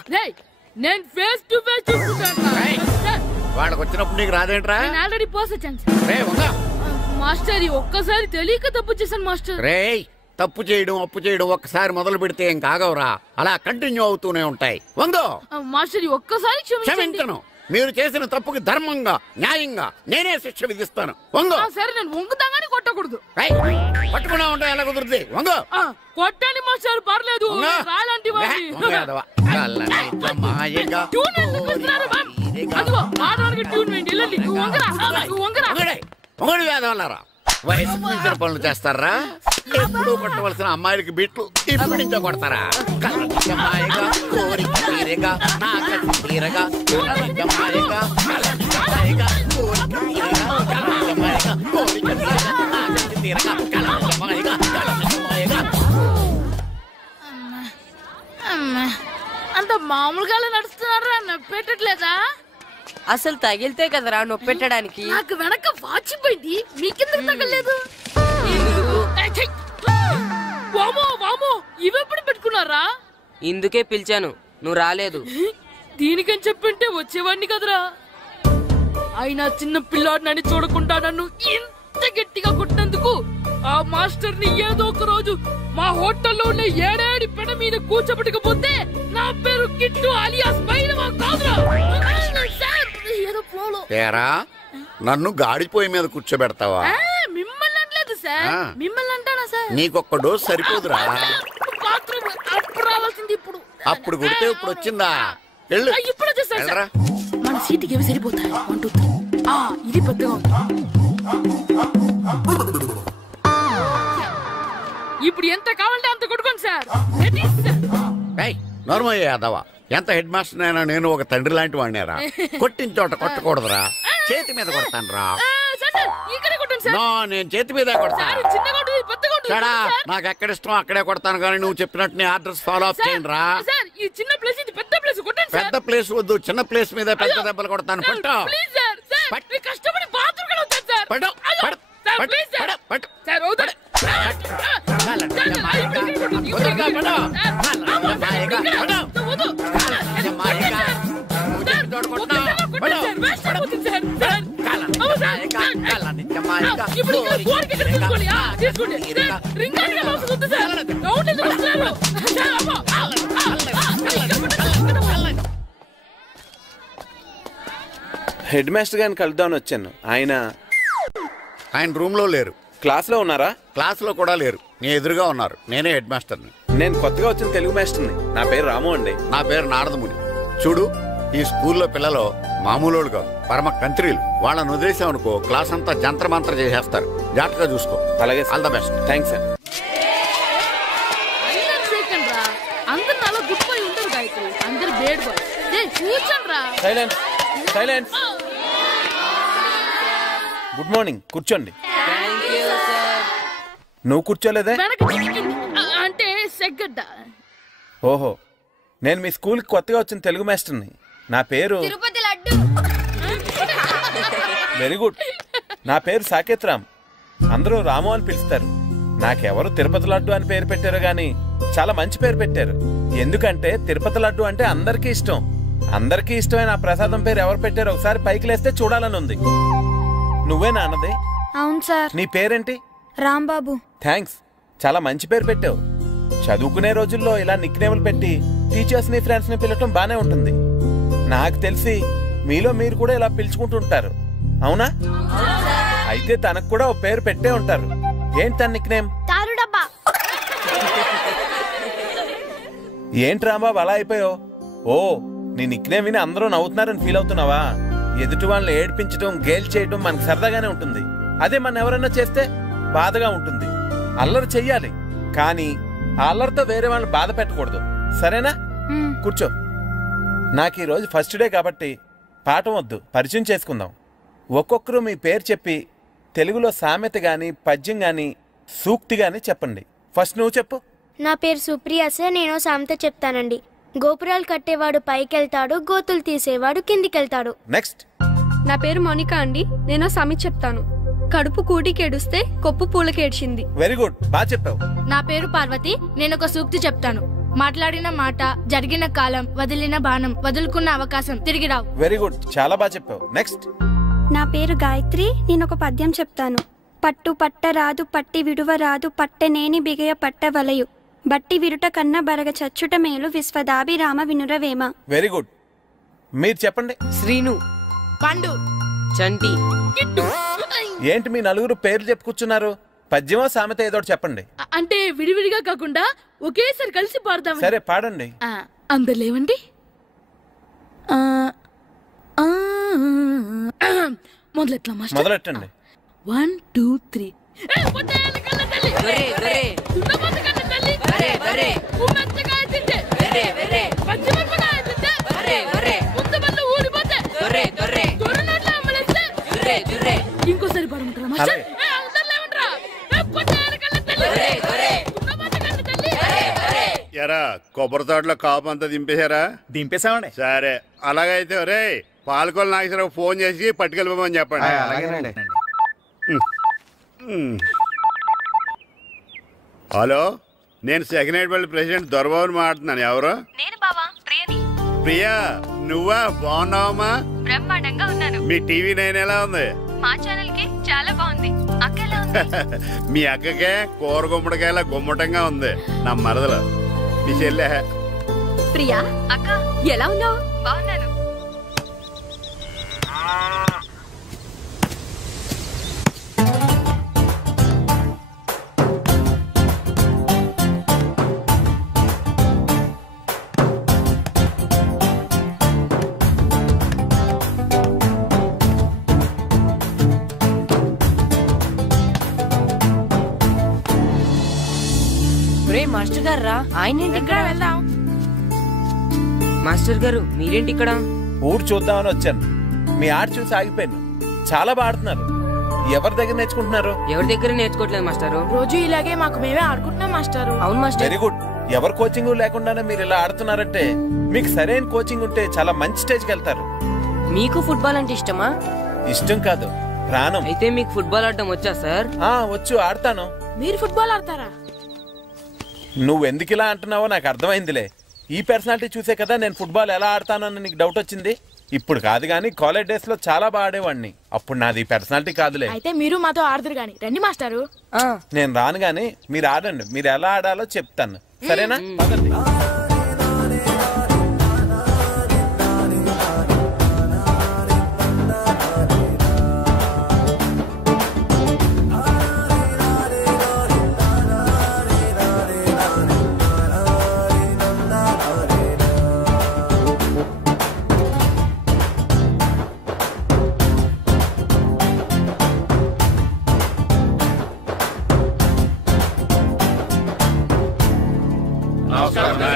నేను ఫేస్ టు ఫేస్ చూసుకుంటాను. వాళ్ళకి వచ్చినప్పుడు నీకు రాదేంట్రా? ఆల్రెడీ పోస్ వచ్చాను మాస్టర్. ఒక్కసారి తెలియక తప్పు చేశాను మాస్టర్. రేయ్, తప్పు చేయడం అప్పు చేయడం ఒక్కసారి మొదలు పెడితే ఏం కాగవరా, అలా కంటిన్యూ అవుతూనే ఉంటాయి. వందో మాస్టర్, ఒక్కసారి క్షమించను. మీరు చేసిన తప్పుకి ధర్మంగా న్యాయంగా నేనే శిక్ష విధిస్తాను. వందో. సరే, నేను వంగుతాగానే కొట్టకూడదు. పట్టుకున్నా ఉంటా, ఎలా కుదురుతుంది? వందో. కొట్టండి మాస్టర్, పర్లేదు. రాలాంటి వేదవల్లారా, వయసు మించిన పనులు చేస్తారా? ఎప్పుడు కొట్టవలసిన అమ్మాయిలకి బిట్లు ఇప్పుడు నుంచో కొడతారా? కలజమాయగా కోరిక తీరగా నా కసి తీరగా కలజమాయగా కలజమాయగా కోరిక తీరగా కలజమాయగా కోరిక తీరగా నా కసి తీరగా కలజమాయగా కలజమాయగా. అంత మామూలుగా నడుస్తున్నారా? నొప్పెట్టట్లేదా? అసలు తగిలితే కదరా నొప్పెట్టడానికి. నాకు వెనక వాచిపోయింది, మీకెందుకు తగలేదు? వామో వామో, ఇవెప్పుడు పెట్టుకున్నారా? ఇందుకే పిలిచాను, నువ్వు రాలేదు. దీనికని చెప్పింటే వచ్చేవాడిని కదరా. అయినా చిన్న పిల్లాడినని చూడకుండా నన్ను ఇంత ఇంత గట్టిగా కొట్టినందుకు ఆ మాస్టర్ ని ఏదో ఒక రోజు మా హోటల్లో ఉన్న ఏడేడి పెడ మీద కూర్చోబెట్టకపోతే నా పేరు కిట్టు అలియాస్ బైరవా కాదురా. ఏదో ఫ్లోలో. ఏరా నన్ను గాడిపోయి మీద కూర్చోబెడతావా? మిమ్మల్ని అనలేదు సార్, మిమ్మల్ని అంటానా సార్? నీకొక్క డోస్ సరిపోదురా. బాత్రూమ్ అప్పుడు రావాల్సింది ఇప్పుడు. అప్పుడు కొడితే ఇప్పుడు వచ్చిందా? వెళ్ళు. ఇప్పుడు వచ్చేసారు సార్. మన సీటుకి ఏమి సరిపోతాయి? 1 2 3. ఇది పెద్దగా ఉంది. ఇప్పుడు ఎంత కావాలంటే అంత కొట్టుకోండి సార్. నోర్మయ్య యాదవ, ఎంత హెడ్ మాస్టర్ అయినా నేను ఒక తండ్రి లాంటి వాడినేరా. కొట్టిన చోట కొట్టకూడదురా, చేతి మీద కొడతాను రా. నేను చేతి మీద కొడతాను. నాకు ఎక్కడ ఇష్టం అక్కడే కొడతాను, కానీ నువ్వు చెప్పినట్టు నీ ఆర్డర్స్ ఫాలో అప్ చేయండి రా. పెద్ద ప్లేస్ వద్దు, చిన్న ప్లేస్ మీద పెద్ద దెబ్బలు కొడతాను. పట్టు హెడ్ మాస్టర్ గారిని కలుద్దామని వచ్చాను. ఆయన రూమ్ లో లేరు. క్లాస్ లో ఉన్నారా? క్లాస్ లో కూడా లేరు, నీ ఎదురుగా ఉన్నారు. నేనే హెడ్ మాస్టర్ని. నేను కొత్తగా వచ్చిన తెలుగు మాస్టర్ని. నా పేరు రాము అండి. నా పేరు నారదముని. చూడు, ఈ స్కూల్లో పిల్లలు మామూలు కాదు, పరమ కంత్రీలు. వాళ్ళని వదిలేసామనుకో క్లాస్ అంతా జంత్ర మంత్ర చేసేస్తారు. జాగ్రత్తగా చూసుకో. అలాగే, all the best. Thanks sir. Silence silence. Good morning. కూర్చోండి. నువ్వు కూర్చోలేదే? అంటే సెగ్గడ్డ. ఓహో, నేను మీ స్కూల్కి కొత్తగా వచ్చిన తెలుగు మాస్టర్ని. నా పేరు వెరీ గుడ్. నా పేరు సాకేత్ రామ్. అందరూ రాము అని పిలుస్తారు. నాకెవరు తిరుపతి లడ్డు అని పేరు పెట్టారు గాని చాలా మంచి పేరు పెట్టారు. ఎందుకంటే తిరుపతి లడ్డు అంటే అందరికీ ఇష్టం. అందరికీ ఇష్టమైన ఆ ప్రసాదం పేరు ఎవరు పెట్టారు ఒకసారి పైకి లేస్తే చూడాలని ఉంది. నువ్వేనా అన్నది? అవును సార్. నీ పేరేంటి? రాంబాబు. థ్యాంక్స్, చాలా మంచి పేరు పెట్టావు. చదువుకునే రోజుల్లో ఇలా నిక్నేములు పెట్టి టీచర్స్ ని ఫ్రెండ్స్ ని పిలవటం బానే ఉంటుంది. నాకు తెలిసి మీలో మీరు కూడా ఇలా పిలుచుకుంటుంటారు, అవునా? అయితే తనకు కూడా ఓ పేరు పెట్టే ఉంటారు. ఏంటి తన నిక్నేమ్? ఏంటి రాంబాబు అలా అయిపోయావు? ఓ, నీ నిక్నేమ్ విని అందరూ నవ్వుతున్నారని ఫీల్ అవుతున్నావా? ఎదుటి వాళ్ళని ఏడ్పించడం, గేల్ చేయడం మనకు సరదాగానే ఉంటుంది. అదే మన ఎవరన్నా చేస్తే బాధగా ఉంటుంది. అల్లరి చెయ్యాలి, కానీ ఆ అల్లరితో వేరే వాళ్ళని బాధ పెట్టకూడదు. సరేనా? కూర్చో. నాకు ఈరోజు ఫస్ట్ డే కాబట్టి పాఠం వద్దు, పరిచయం చేసుకుందాం. ఒక్కొక్కరు మీ పేరు చెప్పి తెలుగులో సామెత గాని, పద్యం గాని, సూక్తి గాని చెప్పండి. ఫస్ట్ నువ్వు చెప్పు. నా పేరు సుప్రియ సార్. నేను సామెత చెప్తానండి. గోపురాలు కట్టేవాడు పైకెళ్తాడు, గోతులు తీసేవాడు కిందికెళ్తాడు. నెక్స్ట్. నా పేరు మోనికా అండి. నేను సామెత చెప్తాను. కడుపు కూటికేడుస్తే కొప్పు పూలకేడ్చింది. వెరీ గుడ్, బాగా చెప్పావు. నా పేరు పార్వతి. నేను ఒక సూక్తి చెప్తాను. మాట్లాడిన మాట, జరిగిన కాలం, వదిలిన బాణం, వదులుకున్న అవకాశం తిరిగి రావు. వెరీ గుడ్, చాలా బాగా చెప్పావు. నెక్స్ట్. నా పేరు గాయత్రి. నేను ఒక పద్యం చెప్తాను. పట్టు పట్టరాదు, పట్టి విడువరాదు, పట్టనేని బిగయ పట్టవలయు, బట్టి విరుట కన్నా బరగ చచ్చుట మేలు, విశ్వదాభిరామ వినురవేమ. Very good. మీరు చెప్పండి. శ్రీను, పండు, చంటి. ఏంటి మీ నలుగురు పేర్లు చెప్పుకూర్చున్నారు? పద్యమో సామెత ఏదో చెప్పండి. అంటే విడివిడిగా కాకుండా ఒకేసారి కలిసి పాడదాం. సరే, పాడండి. అందరు లేవండి. మొదలెట్టండి. 1 2 3. ఇంకోసారి పాడమంటారా? ఎరా కొబ్బరి తోటలో కాపు అంతా దింపేశారా? దింపేశామండి. సరే, అలాగైతే రే పాలకొల్లు నాగేశ్వరరావు ఫోన్ చేసి పట్టుకెళ్ళిపోమని చెప్పండి. అలాగేనండి. హలో, నేను సెకండ్ హెడ్ పల్లి ప్రెసిడెంట్ దొరబాబుని మాట్లాడుతున్నాను. ఎవరు? నేను బావా, ప్రియని. ప్రియా, నువ్వా? బాగున్నావమ్మా? బ్రహ్మాండంగా ఉన్నాను. మీ టీవీ 9 ఎలా ఉంది? మా ఛానల్ కి చాలా బాగుంది. మీ అక్కకే కూర గుమ్మడికాయల గుమ్మటంగా ఉంది నా మరదలు. మీ చెల్లె ప్రియా అక్క ఎలా ఉన్నావు? బాగున్నాను. మాస్టర్ గారు రా, ఆయన ఇక్కడ వెళ్దాం. మాస్టర్ గారు మీరేంటి ఇక్కడ? ఊరు చూద్దామని వచ్చాను. మీ ఆట చూసి ఆగిపోయాను. చాలా బాగా ఆడుతున్నారు. ఎవరి దగ్గర నేర్చుకుంటున్నారు? ఎవరి దగ్గర నేర్చుకోవట్లేదు మాస్టారు. రోజు ఇలాగే మాకు మేమే ఆడుకుంటున్నాం మాస్టారు. అవును మాస్టర్. Very good. ఎవరు కోచింగ్ లేకుండానే మీరు ఇలా ఆడుతున్నారంటే మీకు సరైన కోచింగ్ ఉంటే చాలా మంచి స్టేజ్కి వెళ్తారు. మీకు ఫుట్బాల్ అంటే ఇష్టమా? ఇష్టం కాదు, ప్రాణం. అయితే మీకు ఫుట్బాల్ ఆడటం వచ్చా సార్? వచ్చు, ఆడతాను. మీరు ఫుట్బాల్ ఆడతారా? నువ్వెందుకు ఇలా అంటున్నావో నాకు అర్థమైందిలే. ఈ పర్సనాలిటీ చూసే కదా నేను ఫుట్బాల్ ఎలా ఆడతానని నీకు డౌట్ వచ్చింది. ఇప్పుడు కాదు గానీ కాలేజ్ డేస్ లో చాలా బాగా ఆడేవాడిని. అప్పుడు నాది పర్సనాలిటీ కాదులే. అయితే మీరు మాతో ఆడదురు గాని రండి మాస్టారు. నేను రాను గానీ మీరు ఆడండి. మీరు ఎలా ఆడాలో చెప్తాను, సరేనా? పదండి.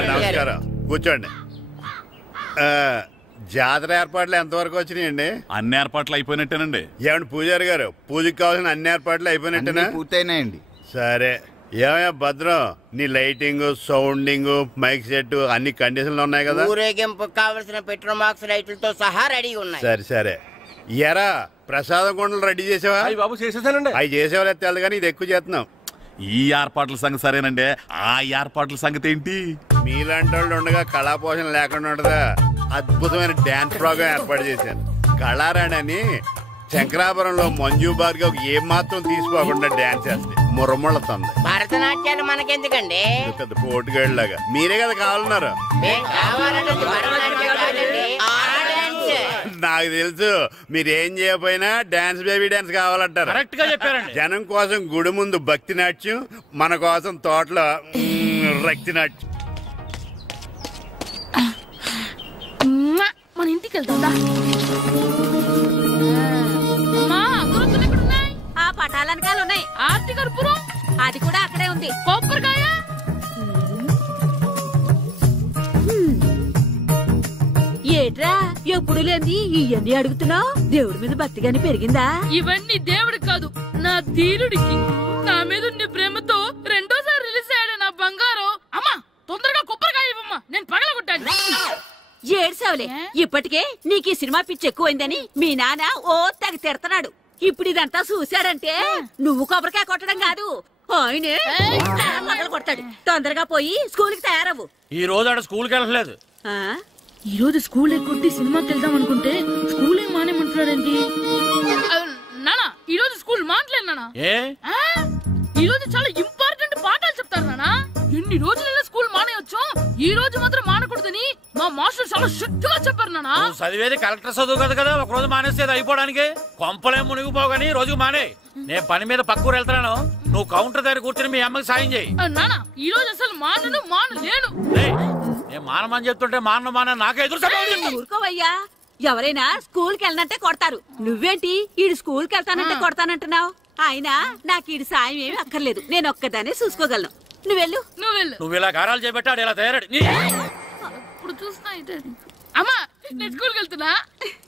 నమస్కారం, కూర్చోండి. జాతర ఏర్పాట్లు ఎంతవరకు వచ్చినాయండి? అన్ని ఏర్పాట్లు అయిపోయినట్టేనండి. ఏమండి పూజారి గారు, పూజకి కావాల్సిన అన్ని ఏర్పాట్లు అయిపోయినట్టేనా? పూర్తయినాయండి. సరే. ఏమయ్యా భద్రం, నీ లైటింగ్, సౌండింగ్, మైక్ సెట్ అన్ని కండిషన్లు ఉన్నాయి కదా? ఊరేగింపు కావలసిన పెట్రోల్ మార్క్స్ లైట్లతో సహా రెడీ ఉన్నాయి. సరే సరే. ఎరా ప్రసాదం కొండలు రెడీ చేసావా? బాబు చేసేసానండి. అవి చేసేవాళ్ళు తెలు కానీ ఇది ఎక్కువ చేస్తున్నాం. ఈ ఏర్పాట్ల సంగతి సరేనండి, ఆ ఏర్పాట్ల సంగతి ఏంటి? మీలాంటి వాళ్ళు ఉండగా కళాపోషణ లేకుండా ఉండదా? అద్భుతమైన డాన్స్ ప్రోగ్రాం ఏర్పాటు చేశాను. కళారాణి అని శంకరాపురంలో మంజు భార్గవ్ ఏం మాత్రం తీసుకోకుండా డాన్స్ చేస్తే మురముళ్ళతుంది. భరతనాట్యాలు మనకెందుకండి? పెద్ద పోటుగాళ్ళలాగా మీరే కదా కావాలన్నారు. నాకు తెలుసు మీరేం చేయకపోయినా డాన్స్ బేబీ డాన్స్ కావాలంటారు. కరెక్ట్ గా చెప్పారండి. జనం కోసం గుడి ముందు భక్తి నాట్యం, మన కోసం తోటలో రక్తి నాట్యం. మన ఇంటికి వెళ్తుందా? ఆ పటాలనకాలు ఉన్నాయి. ఆర్తి కర్పూరం అది కూడా అక్కడే ఉంది. కొబ్బరికాయ ఏట్రా ఎప్పుడు లేని ఇవన్నీ అడుగుతున్నావు? దేవుడి మీద భక్తి గాని పెరిగిందా? ఇవన్నీ దేవుడికి కాదు, నా ధీరుడికి. నా మీద ఉండే ప్రేమతో రెండోసారి రిలీజ్ అయ్యాడు నా బంగారం. అమ్మా తొందరగా కొబ్బరికాయ ఇవ్వమ్మా, నేను పగలగొట్టాను. ఏడ్సావులే, ఇప్పటికే నీకు ఈ సినిమా పిచ్చి ఎక్కువైందని మీ నాన్న ఓ తెగ తిడతాడు. ఇప్పుడు ఇదంతా చూశాడంటే నువ్వు కొబ్బరికాయ కొట్టడం కాదు, ఆయనే మొదలు కొడతాడు. తొందరగా పోయి స్కూల్ కి తయారవు. ఈ రోజు ఆడ స్కూల్కి వెళ్ళలేదు. ఈ రోజు స్కూల్ ఎక్కొట్టి సినిమాకి వెళ్దాం అనుకుంటే స్కూల్ ఏం మానేమంటున్నాడండి. నానా ఈ రోజు స్కూల్ మానట్లేదు నానా. ఈ రోజు చాలా ఇంపార్టెంట్ పాఠాలు చెప్తారు నానా. ఎన్ని రోజులైనా స్కూల్ మానేయొచ్చు, ఈ రోజు మాత్రం మానకూడదని మా మాస్టర్ చాలా స్ట్రిక్ట్ గా చెప్పారు నానా. చదివేది కలెక్టర్ చదువు కదా కదా, ఒక రోజు మానేసేది అయిపోవడానికి. కొంపలేం మునిగిపోగాని రోజుకు మానే. నేను పని మీద పక్కూరు వెళ్తున్నాను, నువ్వు కౌంటర్ దగ్గర కూర్చొని మీ అమ్మకి సాయం చేయి. నానా ఈ రోజు అసలు మానలేను. నేను మానమని చెప్తుంటే మాన నాకే ఎదురు ఊరుకోవయ్యా, ఎవరైనా స్కూల్ కి వెళ్ళనంటే కొడతారు. నువ్వేంటి ఈడు స్కూల్ కి వెళ్తానంటే కొడతానంటున్నావు? అయినా నాకు ఈడు సాయం ఏమి అక్కర్లేదు, నేను ఒక్కదానే చూసుకోగలను. నువ్వెళ్ళు. నువ్వు ఇలా గారాలు చేపెట్టాడు ఇలా తయారాడు. ఇప్పుడు చూస్తా అమ్మా, నేను స్కూల్కి వెళ్తున్నా.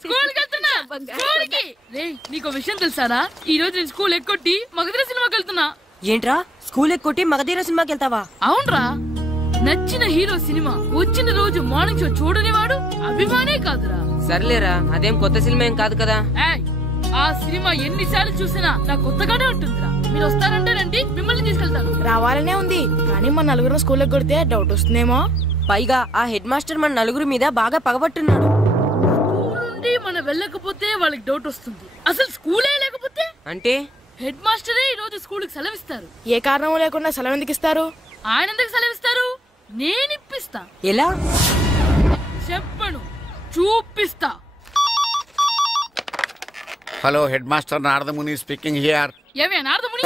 స్కూల్కి నీకు విషయం తెలుసారా? ఈ రోజు నేను స్కూల్ ఎక్కొట్టి మగధీర సినిమాకి వెళ్తున్నా. ఏంట్రా స్కూల్ ఎక్కొట్టి మగధీర సినిమాకి వెళ్తావా? అవునరా, నచ్చిన హీరో సినిమా వచ్చిన రోజు మార్నింగ్ షో చూడని వాడు అభిమానే కాదురా. సర్లేరా, అదేం కొత్త సినిమా ఏం కాదు కదా. ఆ సినిమా ఎన్నిసార్లు చూసినా నాకు కొత్తగానే ఉంటుందిరా. మీరు వస్తారంటే రండి, మిమ్మల్ని తీసుకెళ్తాను. రావాలనే ఉంది, కానీ మన నలుగురు స్కూల్ కొడితే డౌట్ వస్తుందేమో. పైగా ఆ హెడ్ మాస్టర్ మన నలుగురు మీద బాగా పగబట్టున్నాడు. స్కూల్ నుండి మనం వెళ్ళకపోతే వాళ్ళకి డౌట్ వస్తుంది. అసలు స్కూలే లేకపోతే అంటే హెడ్ మాస్టరే ఈ రోజు స్కూల్కి సెలవిస్తారు. ఏ కారణం లేకుండా సెలవు ఎందుకు ఇస్తారు? ఆయన ఎందుకు సెలవిస్తారు? నేను ఇప్పిస్తా. ఎలా చెప్పను, చూపిస్తా. Hello head master Naradamuni speaking here. ఏమే నారదముని,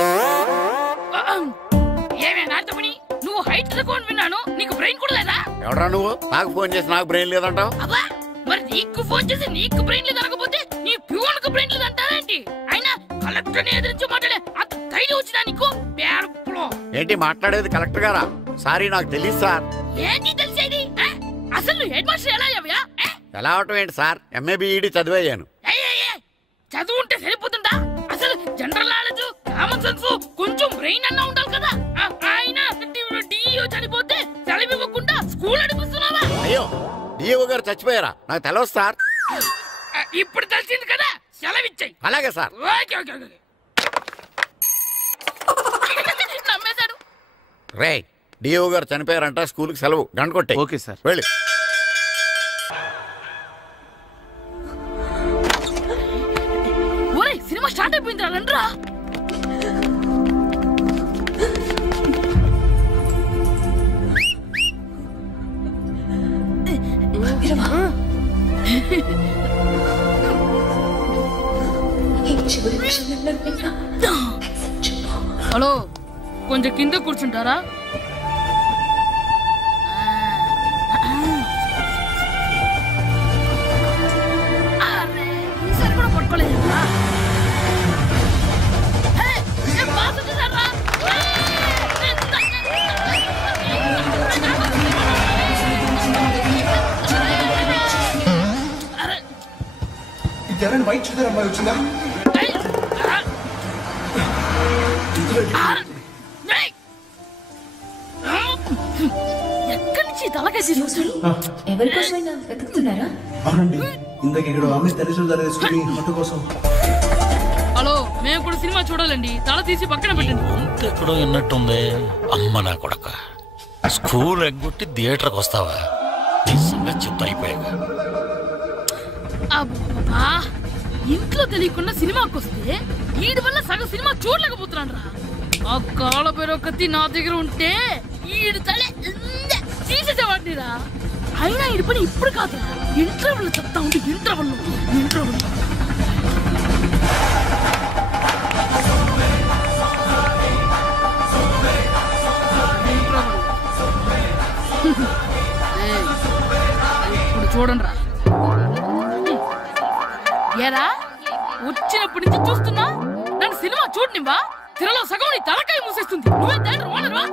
ఏమే నారదముని, నువ్వు హైట్ రికార్డ్ విన్నాను, నీకు బ్రెయిన్ కూడా లేదా? ఎవడా నువ్వు? నాకు ఫోన్ చేసి నాకు బ్రెయిన్ లేదంటావు? అబ్బా, మరి నీకు ఫోన్ చేసి నీకు బ్రెయిన్ లేదనకపోతే నీ ప్యూన్ కు బ్రెయిన్ లేదంటారేంటి? అయినా కలెక్టర్ ని ఎదిరించి మాట్లాడే అంత ధైర్యం వచ్చినా నీకు? ఏంటి మాట్లాడేది కలెక్టర్ గారా? సారీ నాకు తెలియదు సార్. ఏంటి తెలిసేది? అసలు నువ్వు హెడ్ మాస్టర్ ఎలా అయ్యావా? ఎలా అవటం ఏంటి సార్? MA B Ed చదివయ్యాను. చదువు ఉంటే సరిపోతుందా? అసలు జనరల్ నాలెడ్జ్, కామన్ సెన్స్, కొంచెం బ్రెయిన్ అన్నా ఉండాలి కదా. ఆయన డిఇఓ చనిపోతే సెలవివ్వకుండా స్కూల్ నడిపిస్తున్నావా? అయ్యో, డిఓ గారు చచ్చిపోయారా? నాకు తెలియదు సార్. ఇప్పుడు తెలిసింది కదా, సెలవిచ్చాయి. అలాగే సార్. నమ్మేశాడు. రే, డిఓ గారు చనిపోయారంట, స్కూల్కి సెలవు. గంట కొట్టే. Okay sir. వెళ్ళి. ఒరేయ్, సినిమా స్టార్ట్ అయిపోయిందిరా, రండ్రా. హలో, కొంచెం కింద కూర్చుంటారా? ఈసారి కూడా పట్టుకోలేదు. వైట్ చూద్దరు అమ్మాయి వచ్చిందా? ఎక్కడి నుంచి తలకేసి ఎవరికోసమైనా వెతుకుతున్నారా? అవునండి, ఇందాక ఇక్కడ అమ్మాయి తల్లిదండ్రులు ధర తీసుకుని మట్టు కోసం. హలో, మేము కూడా సినిమా చూడాలండి, తల తీసి పక్కన పెట్టండి. ఎక్కడో విన్నట్టుంది. అమ్మ నా కొడక, స్కూల్ ఎగ్గొట్టి థియేటర్కి వస్తావా? నీ సంగతి చెప్తా అయిపోయాక. అబ్బా, ఇంట్లో తెలియకుండా సినిమాకి వస్తే వీడి వల్ల సగం సినిమా చూడలేకపోతున్నాను రా. ఆ కాళ్ళ పేరొకటి నా దగ్గర ఉంటే ఈడు తలే తీసేసేవాడిని రా. అయినా ఈడి పని ఇప్పుడు కాదు, ఇంటర్వెల్ చెప్తా ఉంటే ఇంటర్వెల్. ఇప్పుడు చూడండి రా. ఏరా, వచ్చినప్పటి నుంచి చూస్తున్నా, నన్ను సినిమా చూడనివ్వా? తిరలో సగం నీ తలకాయ మూసేస్తుంది. నువ్వే థియేటర్ ఓనర్వా?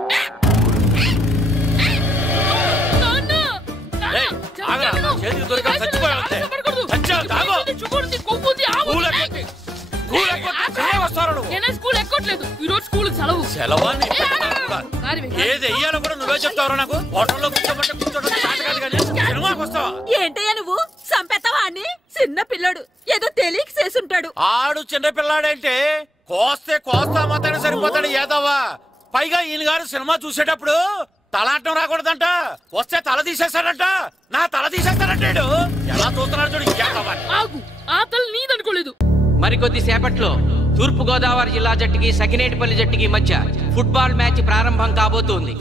స్కూల్ ఎక్కట్లేదు, ఈ రోజు స్కూల్ సెలవు. ఏది వెయ్యాలో కూడా నువ్వే చెప్తావు నాకు. హోటల్లో కూర్చోబట్టే కూర్చోడం సినిమాకి వస్తావా? ఏంటయ్యా నువ్వు? సంపెత్తవా అని? చిన్న పిల్లడు ఏదో తెలియక చేసుంటాడు. ఆడు చిన్న పిల్లాడంటే కోస్తా మాత్రమే సరిపోతాడు ఏదవ్వా. పైగా ఈయన గారు సినిమా చూసేటప్పుడు తలాటం రాకూడదంట, వస్తే తల తీసేస్తాడంట. నా తల తీసేస్తాడంటాడు. ఎలా చూస్తున్నాడు చూడు. ఆగు, ఆ తల నీదనుకోలేదు. మరికొద్ది సేపట్లో తూర్పు గోదావరి జిల్లా జట్టుకి సకినేటిపల్లి జట్టుకి మధ్య ఫుట్బాల్ మ్యాచ్ ప్రారంభం కాబోతోంది.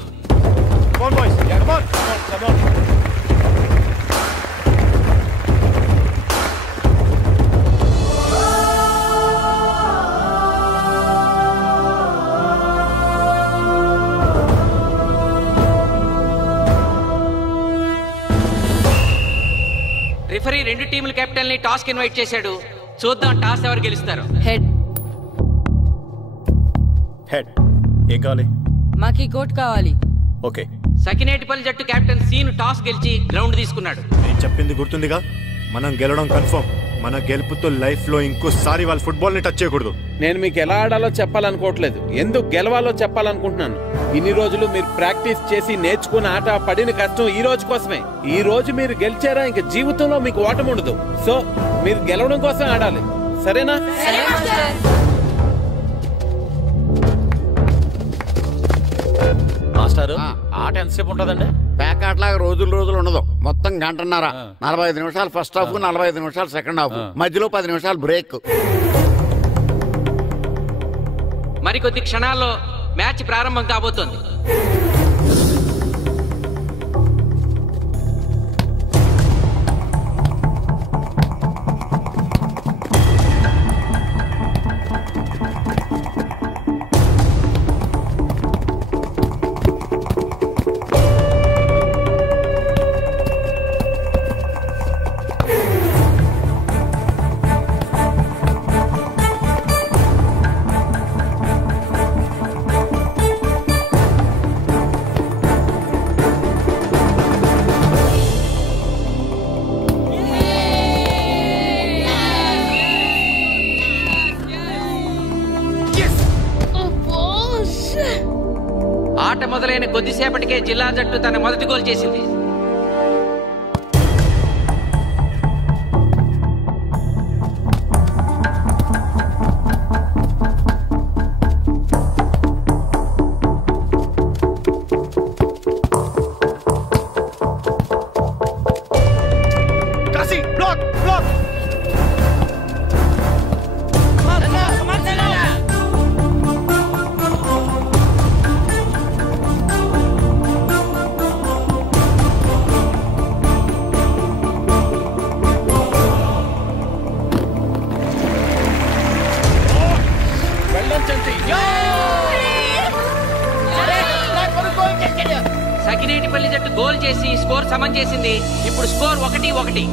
రిఫరీ రెండు టీముల కెప్టెన్ ని టాస్ కి ఇన్వైట్ చేశాడు. చూద్దాం టాస్ ఎవరు గెలుస్తారు. Head head. ఏం కావాలి? మాకి కోట్ కావాలి. ఓకే. సకినేటిపల్లి జట్టు కెప్టెన్ సీను టాస్ గెలిచి గ్రౌండ్ తీసుకున్నాడు. నేను చెప్పింది గుర్తుందిగా, మనం గెలవడం కన్ఫర్మ్. మన గెలుపుతో లైఫ్ లో ఇంకోసారి వాళ్ళ ఫుట్బాల్ ని టచ్ చేయకూడదు. నేను మీకు ఎలా ఆడాలో చెప్పాలనుకోవట్లేదు, ఎందుకు గెలవాలో చెప్పాలనుకుంటున్నాను. ఇన్ని రోజులు మీరు ప్రాక్టీస్ చేసి నేర్చుకున్న ఆట పడిన కష్టం ఈ రోజు కోసమే. ఈ రోజు మీరు గెలిచారా, ఇంక జీవితంలో మీకు ఓటమి ఉండదు. సో మీరు గెలవడం కోసం ఆడాలి, సరేనా? మాస్టారు, ఆట ఎంతసేపు ఉంటుందండి? పేకాట్లాగా రోజులు ఉండదు. మొత్తం గంటన్నర. 45 నిమిషాలు ఫస్ట్ హాఫ్, 45 నిమిషాలు సెకండ్ హాఫ్, మధ్యలో 10 నిమిషాలు బ్రేక్. మరికొద్ది క్షణాల్లో మ్యాచ్ ప్రారంభం కాబోతోంది. ఆట మొదలైన కొద్దిసేపటికే జిల్లా జట్టు తన మొదటి గోల్ చేసింది. సకినేటిపల్లి జట్టు గోల్ చేసి స్కోర్ సమం చేసింది. ఇప్పుడు స్కోర్ 1-1.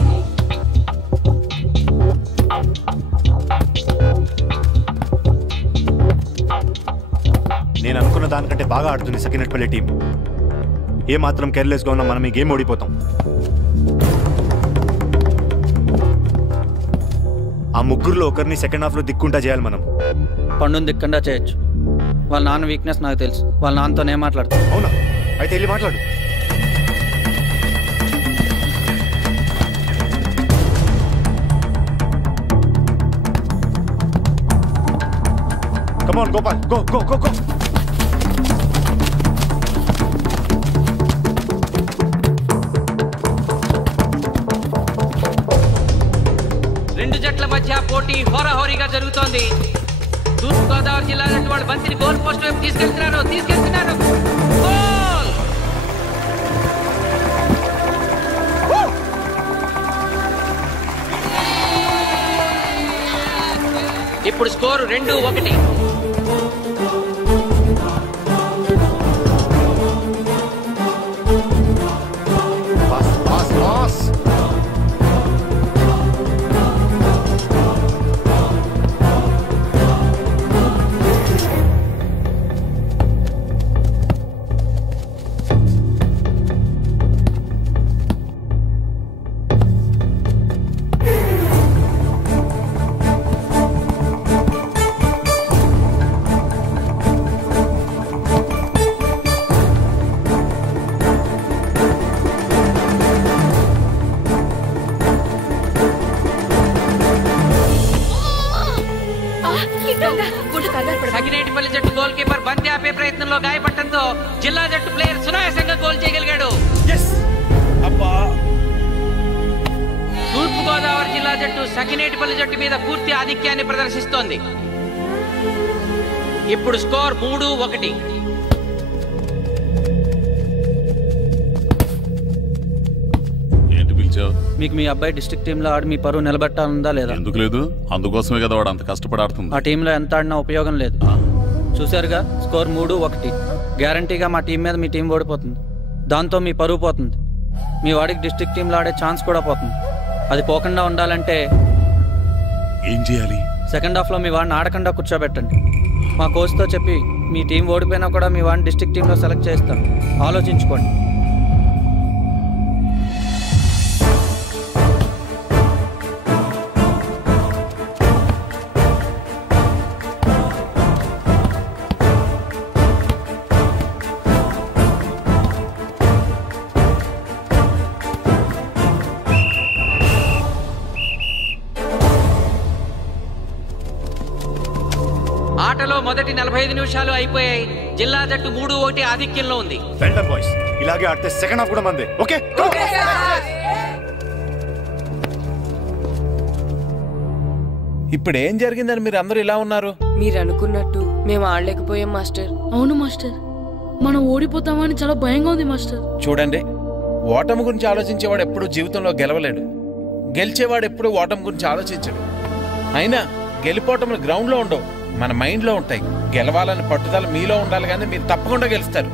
నేను అనుకున్న దానికంటే బాగా ఆడుతుంది సకినేటిపల్లి టీం. ఏ మాత్రం కేర్లెస్ గా ఉన్నా మనం ఈ గేమ్ ఓడిపోతాం. ఆ ముగ్గురులో ఒకరిని సెకండ్ హాఫ్ లో దిక్కుంటా చేయాలి మనం. పండుని దిక్కుండా చేయొచ్చు. వాళ్ళ నాన్న వీక్నెస్ నాకు తెలుసు. వాళ్ళ నాన్నతోనే మాట్లాడతాను. అవునా? అయితే వెళ్ళి మాట్లాడు. Come on, Gopal. Go, go, go, go. రెండు జట్ల మధ్య పోటీ హోరాహోరీగా జరుగుతోంది. తూర్పుగోదావరి జిల్లా జట్టు వాళ్ళు బంతిని గోల్ పోస్ట్ వైపు తీసుకెళ్తున్నారు. గోల్! ఇప్పుడు స్కోరు 2-1. సకినేటిపల్లి జట్టు గోల్ కీపర్ బంతి ఆపే ప్రయత్నంలో గాయపడటంతో జిల్లా జట్టు ప్లేయర్ సునాయాసంగా గోల్ చేయగలిగాడు. తూర్పుగోదావరి జిల్లా జట్టు సకినేటిపల్లి జట్టు మీద పూర్తి ఆధిక్యాన్ని ప్రదర్శిస్తోంది. ఇప్పుడు స్కోర్ 3-1. మీకు మీ అబ్బాయి డిస్ట్రిక్ట్ టీంలో ఆడి మీ పరువు నిలబెట్టాలందా లేదా? ఎందుకు లేదు? అందుకోసమే కదా వాడు అంత కష్టపడి ఆడుతుంది. ఆ టీంలో ఎంత ఆడినా ఉపయోగం లేదు. చూసారుగా, స్కోర్ 3-1. గ్యారంటీగా మా టీం మీద మీ టీం ఓడిపోతుంది. దాంతో మీ పరువు పోతుంది. మీ వాడికి డిస్ట్రిక్ట్ టీంలో ఆడే ఛాన్స్ కూడా పోతుంది. అది పోకుండా ఉండాలంటే ఏం చేయాలి? సెకండ్ హాఫ్లో మీ వాడిని ఆడకుండా కూర్చోబెట్టండి. మా కోచ్తో చెప్పి మీ టీం ఓడిపోయినా కూడా మీ వాడిని డిస్ట్రిక్ట్ టీంలో సెలెక్ట్ చేస్తాను. ఆలోచించుకోండి. ఆటలో మొదటి 45 నిమిషాలు అయిపోయాయి. జిల్లా జట్టు 3-1 ఆధిక్యంలో ఉంది. బాయ్స్, ఇలాగే ఆడితే సెకండ్ హాఫ్ కూడా మందే. ఓకే? ఇప్పుడు ఏం జరిగిందని మీరు అందరూ ఇలా ఉన్నారు? మీరు అనుకున్నట్టు మేము ఆడలేకపోయాం మాస్టర్. అవును మాస్టర్, మనం ఓడిపోతామని చాలా భయంగా ఉంది మాస్టర్. చూడండి, ఓటమి గురించి ఆలోచించేవాడు ఎప్పుడు జీవితంలో గెలవలేడు, గెలిచేవాడు ఎప్పుడు ఓటమి గురించి ఆలోచించడు. అయినా గెలిపోవటములు గ్రౌండ్ లో ఉండవు, మన మైండ్ లో ఉంటాయి. గెలవాలని పట్టుదల మీలో ఉండాలి, కానీ మీరు తప్పకుండా గెలుస్తారు.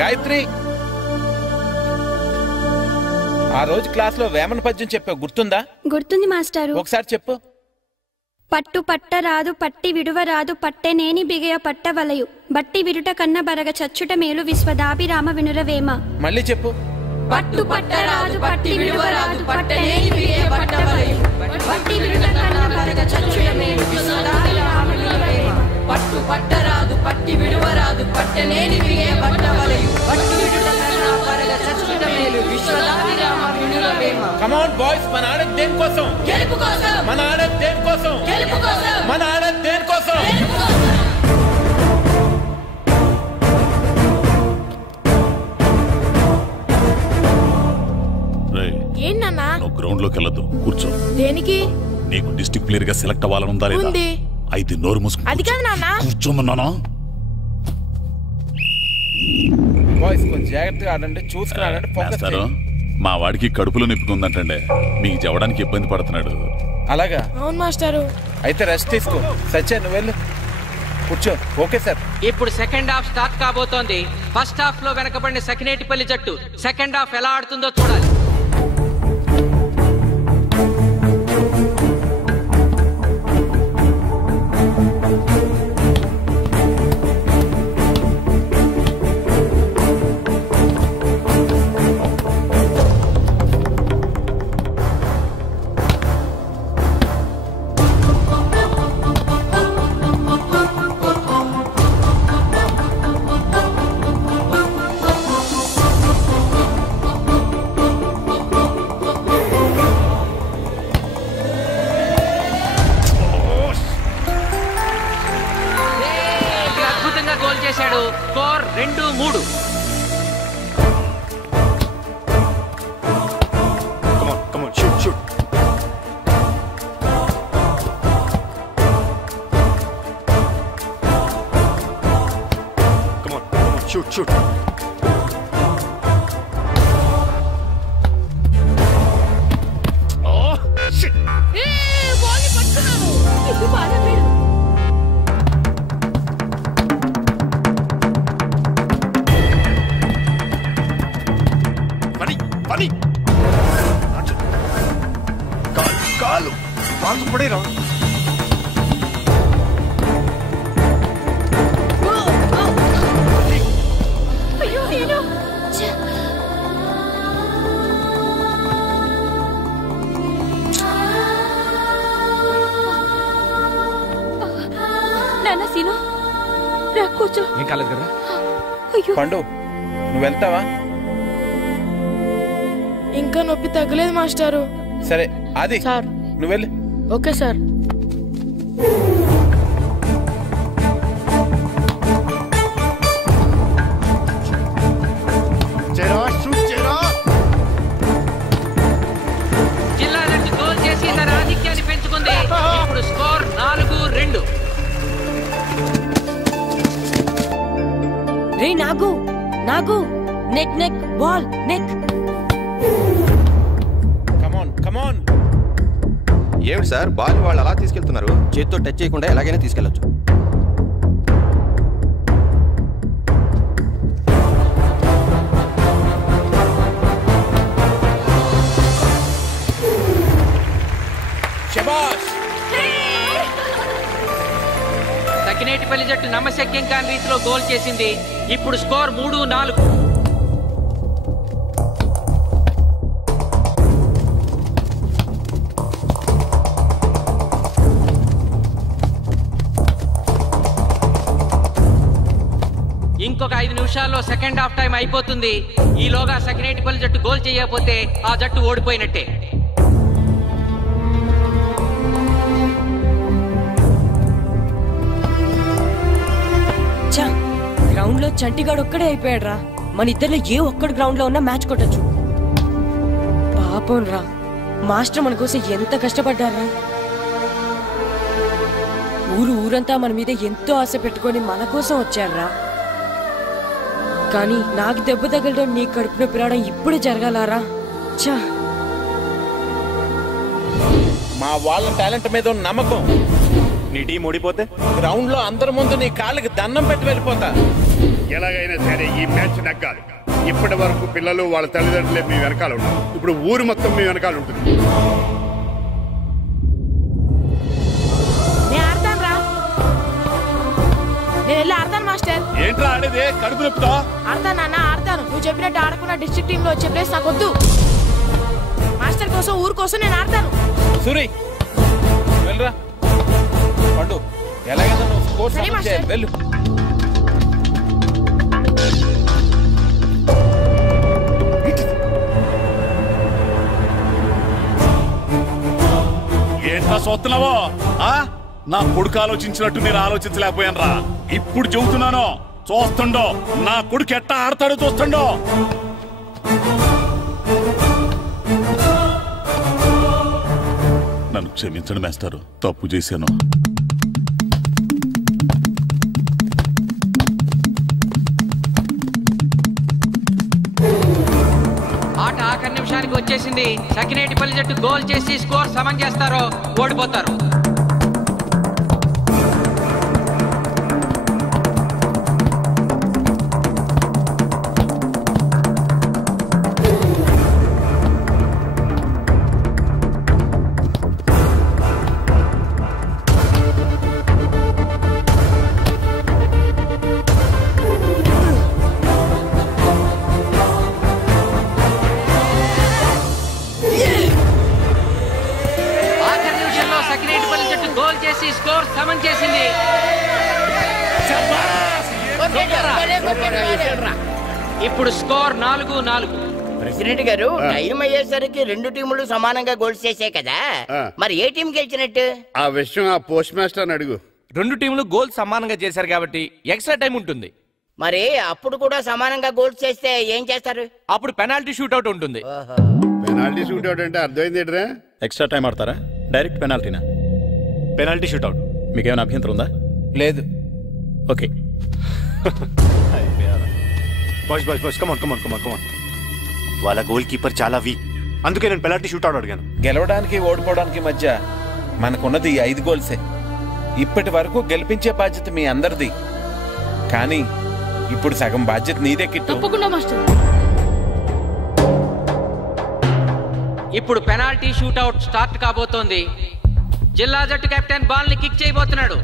గాయత్రి, ఆ రోజు క్లాస్ లో వేమన పద్యం చెప్పావు, గుర్తుందా? గుర్తుంది మాస్టారు. ఒకసారి చెప్పు. పట్టు పట్ట రాదు పట్టి విడువ రాదు పట్టెనేని బిగయ పట్ట వలయు బట్టి విరుట కన్న బరగ చచ్చుట మేలు విశ్వదాభిరామ వినురవేమ. మళ్ళీ చెప్పు. పట్టు పట్ట రాదు పట్టి విడువ రాదు పట్టనేని బిగయ పట్ట వలయు బట్టి విరుట కన్న బరగ చచ్చుట మేలు విశ్వదాభిరామ వినురవేమ. పట్టు పట్ట రాదు పట్టి విడువ రాదు పట్టనేని బిగయ పట్ట వలయు బట్టి విరుట కన్న బరగ చచ్చుట మేలు విశ్వదాభిరామ వినురవేమ. కమ్ ఆన్ బాయ్స్, మన ఆడేది దేనికోసం? గెలుపు కోసం. మన ఆడేది దేనికోసం? గెలుపు కోసం. మన ఆడేది దేనికోసం? ఏంటన్నా? నువ్వు గ్రౌండ్ లోకి వెళ్ళదు, కూర్చో. దేనికి? నీకు డిస్ట్రిక్ట్ ప్లేయర్ గా సెలెక్ట్ అవ్వాలనుందా లేదా? ఉంది. అయితే నోరు మూసుకు అది కాదు నాన్న. కూర్చోమన్నానా? బాయ్స్ కొంచెం జాగ్రత్తగా ఆడండి, చూసుకుని ఆడండి, ఫోకస్ మాస్టారు, మా వాడికి కడుపులో నొప్పికుందంటండి, మీకు చెప్పడానికి ఇబ్బంది పడుతున్నాడు. అలాగా? అవును మాస్టారు. అయితే రెస్ట్ తీసుకో. సత్య నువ్వు వెళ్ళు, కూర్చో. Okay sir. ఇప్పుడు సెకండ్ హాఫ్ స్టార్ట్ కాబోతోంది. ఫస్ట్ హాఫ్ లో వెనకబడిన సకినేటిపల్లి జట్టు సెకండ్ హాఫ్ ఎలా ఆడుతుందో చూడాలి. Score 2-3. Come on, shoot. Come on, shoot. Oh, shit. Ball పట్టుకున్నాను. ఇది బాగా వీడు. పని కాలు పడేరా. అయ్యో నేను నాన్న సీను రా కూర్చో. ఏం కాలేదు కదా? అయ్యో పండు, నువ్వు వెళ్తావా? ఇంకా నొప్పి తగ్గలేదు మాస్టారు. సరే ఆది సార్ నువ్వు వెళ్ళు. Okay sir. జిల్లా జట్టు గోల్ చేసి తన ఆధిక్యాన్ని పెంచుకుంది. ఇప్పుడు స్కోర్ 4-2. రే నాగు నెక్ బాల్ నెక్. కమాన్. ఏమిటి సార్, బాల్ వాళ్ళు అలా తీసుకెళ్తున్నారు? చేతితో టచ్ చేయకుండా ఎలాగైనా తీసుకెళ్లొచ్చు. సకినేటిపల్లి జట్టు నమ్మశక్యం కాని రీతిలో గోల్ చేసింది. ఇప్పుడు స్కోర్ 3-4. ఇంకొక 5 నిమిషాల్లో సెకండ్ హాఫ్ టైం అయిపోతుంది. ఈలోగా సకినేటిపల్లి జట్టు గోల్ చేయకపోతే ఆ జట్టు ఓడిపోయినట్టే. గ్రౌండ్ లో చంటిగాడు ఒక్కడే అయిపోయాడు రా. మన ఇద్దరిలో ఏ ఒక్కడు గ్రౌండ్ లో ఉన్నా మ్యాచ్ కొట్టచ్చు. పాపం రా, మాస్టర్ మన కోసం ఎంత కష్టపడ్డారా. ఊరంతా మన మీద ఎంతో ఆశ పెట్టుకొని మన కోసం వచ్చారా. కానీ నాకు దెబ్బ తగలడం నీ కడుపు నొప్పి రావడం ఇప్పుడే జరగాలారా. చా, మా వాళ్ళ టాలెంట్ మీద ఉన్న నమ్మకం. నీ టీం ఓడిపోతే గ్రౌండ్ లో అందరి ముందు నీ కాళ్ళకి దండం పెట్టి వెళ్ళిపోతా. ఎలాగైనా సరే ఈ మ్యాచ్ నెగ్గాలి. ఇప్పటి వరకు పిల్లలు వాళ్ళ తల్లిదండ్రులే మీ వెనకాల ఉంటారు. ఇప్పుడు ఊరు మొత్తం మీ వెనకాల ఉంటుంది. నేను వెళ్ళి ఆడతాను మాస్టర్. ఏంట్రా ఆడేది? కడుపు నొప్పుతో ఆడతాను నాన్న, ఆడతాను. నువ్వు చెప్పినట్టు ఆడకుండా డిస్ట్రిక్ట్ టీమ్ లో వచ్చే ప్లేస్ నాకు వద్దు. మాస్టర్ కోసం, ఊరు కోసం నేను ఆడతాను. సూరి వెళ్ళరా. పండు ఎలాగైనా నువ్వు స్కోర్ సరే మాస్టర్. వెళ్ళు. ఏంట్రా చూస్తున్నావో? నా కొడుకు ఆలోచించినట్టు నేను ఆలోచించలేకపోయాను రా. ఇప్పుడు చెబుతున్నాను, చూస్తుండో నా కొడుకు ఎట్టా ఆడతాడో చూస్తుండో. నన్ను క్షమించండి మాస్టారు, తప్పు చేశాను. ఆట ఆఖరి నిమిషానికి వచ్చేసింది. సకినేటిపల్లి జట్టు గోల్ చేసి స్కోర్ సమం చేస్తారో ఓడిపోతారు. స్కోర్ సమం చేసింది. ఇప్పుడు స్కోర్ 4-4. ప్రెసిడెంట్ గారు, టైం అయ్యేసరికి రెండు టీములు సమానంగా గోల్స్ చేసాయి కదా, మరి ఏ టీం గెలిచినట్టు? ఆ విషయం ఆ పోస్ట్ మాస్టర్ అడుగు. రెండు టీములు గోల్ సమానంగా చేశారు కాబట్టి ఎక్స్ట్రా టైం ఉంటుంది. మరి అప్పుడు కూడా సమానంగా గోల్స్ చేస్తే ఏం చేస్తారు? అప్పుడు పెనాల్టీ షూట్అవుట్ ఉంటుంది. పెనాల్టీ షూట్అవుట్ అంటే అర్థమైంది ఏంట్రా? ఎక్స్ట్రా టైం ఆడతారా? డైరెక్ట్ పెనాల్టీనా? Penalty shootout. మీకేమైనా అభ్యంతరం ఉందా? లేదు. Okay. Boys boys boys come on come on come on come on. వాళ్ళ గోల్ కీపర్ చాలా వీక్, అందుకే నేను పెనాల్టీ షూట్అవుట్ అడిగాను. గెలవడానికి ఓడిపోవడానికి మధ్య మనకున్నది 5 గోల్సే. ఇప్పటి వరకు గెలిపించే బాధ్యత మీ అందరిది. కానీ ఇప్పుడు సగం బాధ్యత నీదే కిట్టు. తప్పకుండా మాస్టర్. ఇప్పుడు పెనాల్టీ షూట్అవుట్ స్టార్ట్ కాబోతోంది. జిల్లా జట్టు కెప్టెన్ బాల్ ని కిక్ చేయబోతున్నాడు.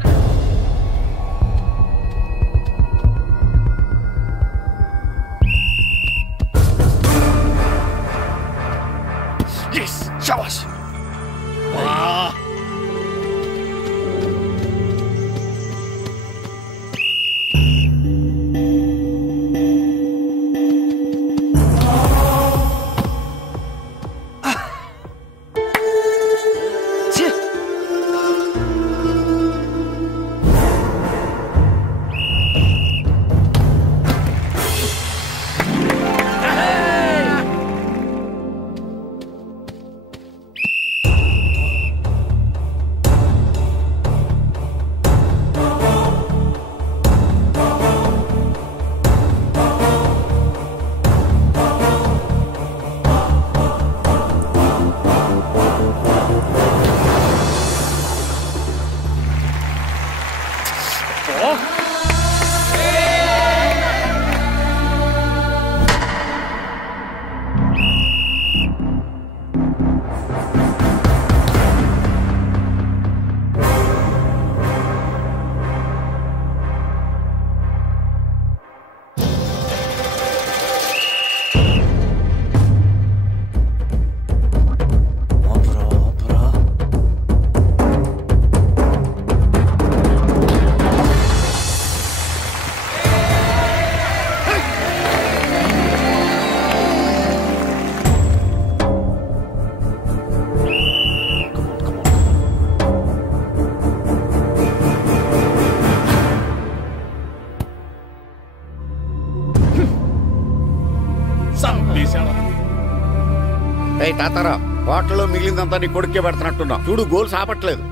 తాతారా, బాటలో మిగిలిందంతా నీ కొడుకే పెడుతున్నట్టున్నా. చూడు, గోల్స్ ఆపట్లేదు.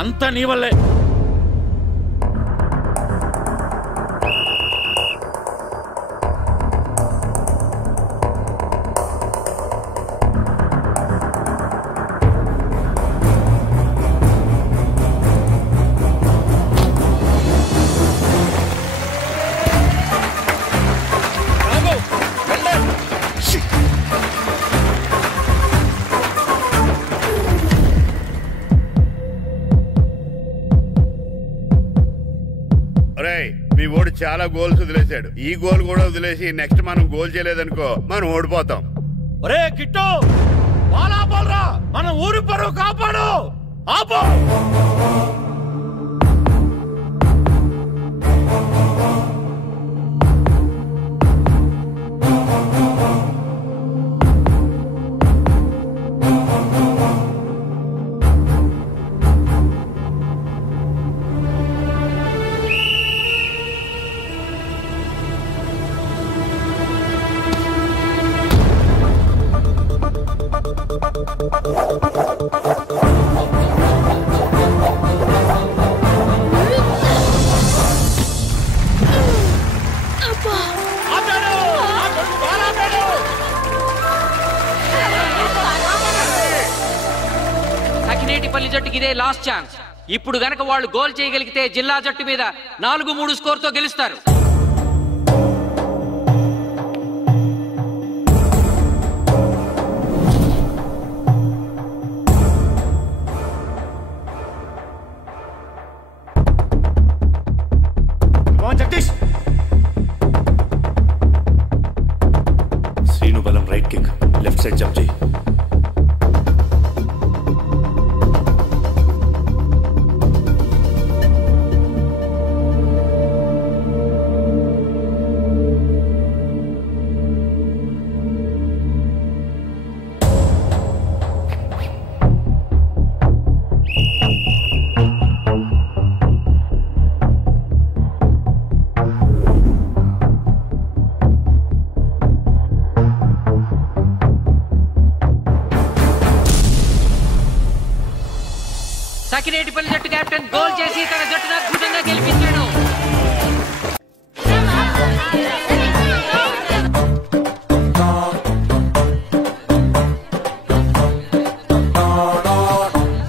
అంతా నీ వల్లే. మీ ఓడి చాలా గోల్స్ వదిలేశాడు. ఈ గోల్ కూడా వదిలేసి నెక్స్ట్ మనం గోల్ చేయలేదనుకో మనం ఓడిపోతాం. ఒరే కిట్టు, బాలా బాలరా, మన ఊరి పరువు కాపాడు. ఆపో. సకినేటిపల్లి జట్టుకి ఇదే లాస్ట్ ఛాన్స్. ఇప్పుడు గనక వాళ్ళు గోల్ చేయగలిగితే జిల్లా జట్టు మీద 4-3 స్కోర్తో గెలుస్తారు. జగదీష్, శ్రీను బలం right kick, left side jump చేయి. సకినేటిపల్లి జట్టు కెప్టెన్ గోల్ చేసి తన జట్టును అద్భుతంగా గెలిపించాడు.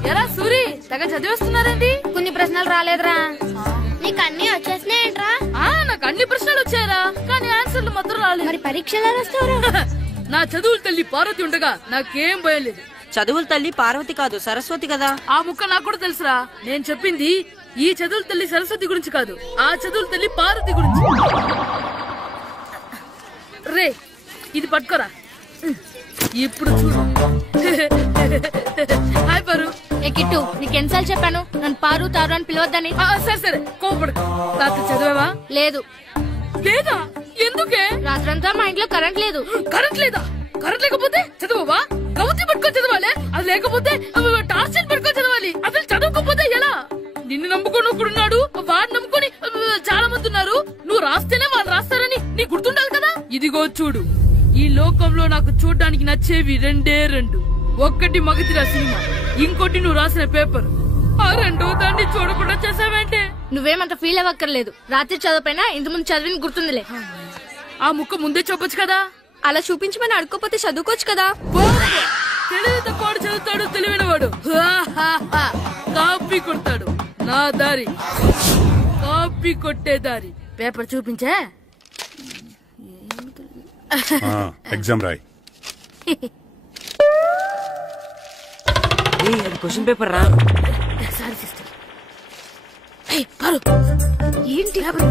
ఎలా సూరి తెగ చదివేస్తున్నారండి? కొన్ని ప్రశ్నలు రాలేదురా. నీకు అన్ని వచ్చేసినాయంట్రా? నాకు అన్ని ప్రశ్నలు వచ్చాయరా, కానీ ఆన్సర్లు మాత్రం రాలేదు. మరి పరీక్షలు వస్తావురా? నా చదువుల తల్లి పార్వతి ఉండగా నాకేం భయం లేదు. చదువుల తల్లి పార్వతి కాదు, సరస్వతి కదా. ఆ ముక్క నాకు కూడా తెలుసురా. నేను చెప్పింది ఈ చదువుల తల్లి సరస్వతి గురించి కాదు, ఆ చదువుల తల్లి పార్వతి గురించి. రే ఇది పట్టుకోరా, ఇప్పుడు చూడు. హాయ్ పారు. ఏ కిట్టు, నీకెన్నిసార్లు చెప్పాను నన్ను పారు తారు అని పిలవద్దని? సరే సరే, కోపడకు. రాత్రి చదివావా? లేదు. లేదా? ఎందుకే? రాత్రంతా మా ఇంట్లో కరెంట్ లేదు. కరెంట్ లేదా? కరెంట్ లేకపోతే చదవవా? కవిత పట్టుకొని చదవాలి, అది లేకపోతే టార్చ్ పట్టుకొని చదవాలి. అసలు చదవకపోతే ఎలా? నిన్ను నమ్ముకొని ఒకడున్నాడు, వాడు నమ్ముకొని చాలా మంది ఉన్నారు. నువ్వు రాస్తేనే వాళ్ళు రాస్తారని నీకు గుర్తుండాలి కదా. ఇదిగో చూడు, ఈ లోకంలో నాకు చూడ్డానికి నచ్చేవి రెండే రెండు. ఒక్కటి మగతిరా సినిమా, ఇంకోటి నువ్వు రాసిన పేపర్. ఆ రెండో దాన్ని చూడకుండా చేసావేంటే? నువ్వేమంత ఫీల్ అవ్వక్కర్లేదు. రాత్రి చదవపోయినా ఇంత ముందు చదివిన గుర్తుందిలే. ఆ ముక్క ముందే చెప్పొచ్చు కదా. అలా చూపించమని అడుక్కోపోతే చదువుకోవచ్చు కదా. తెలివి తక్కువ చదువుతాడు, తెలివైన వాడు కాపీ కొడతాడు. నా దారి కాపీ కొట్టే దారి. పేపర్ చూపించే. ఎగ్జామ్ రాయ్. అది క్వశ్చన్ పేపర్ రా. Sorry sister. పారు, ఏంటి పేపర్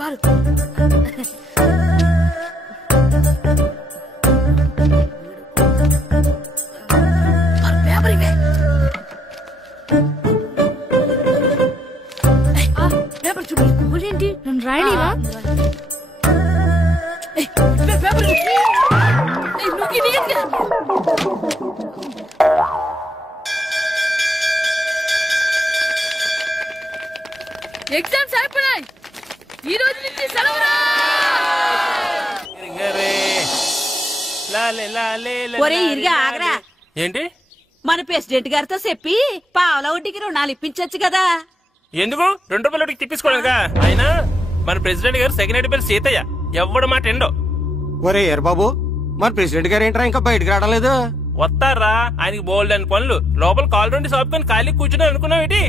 పారు. పేపర్ ఇవే. పేపర్ చూడు. ఏంటి నన్ను రాయలేవా? పేపర్ ఎగ్జామ్స్ అయిపోయాయి. ఈ రోజు నుంచి సెలవురా. ఒరే ఇరిగా ఆగరా. ఏంటి? మన ప్రెసిడెంట్ గారితో చెప్పి పావలా వడ్డీకి రుణాలు ఇప్పించచ్చు కదా. ఎందుకు? 2 రూపాయలు తిప్పించుకోలేదుగా. అయినా మన ప్రెసిడెంట్ గారు సెక్రటరీ సీతయ్య ఎవడు మాట ఎండో. ఒరే ఎర్ బాబు, మన ప్రెసిడెంట్ గారు ఏంట్రా ఇంకా బయటకు రావడం లేదు? వస్తారా, ఆయనకి బోల్డ్ అని పనులు. లోపల కాల్ నుండి సాపుకొని ఖాళీ కూర్చుని అనుకున్నావు ఏంటి?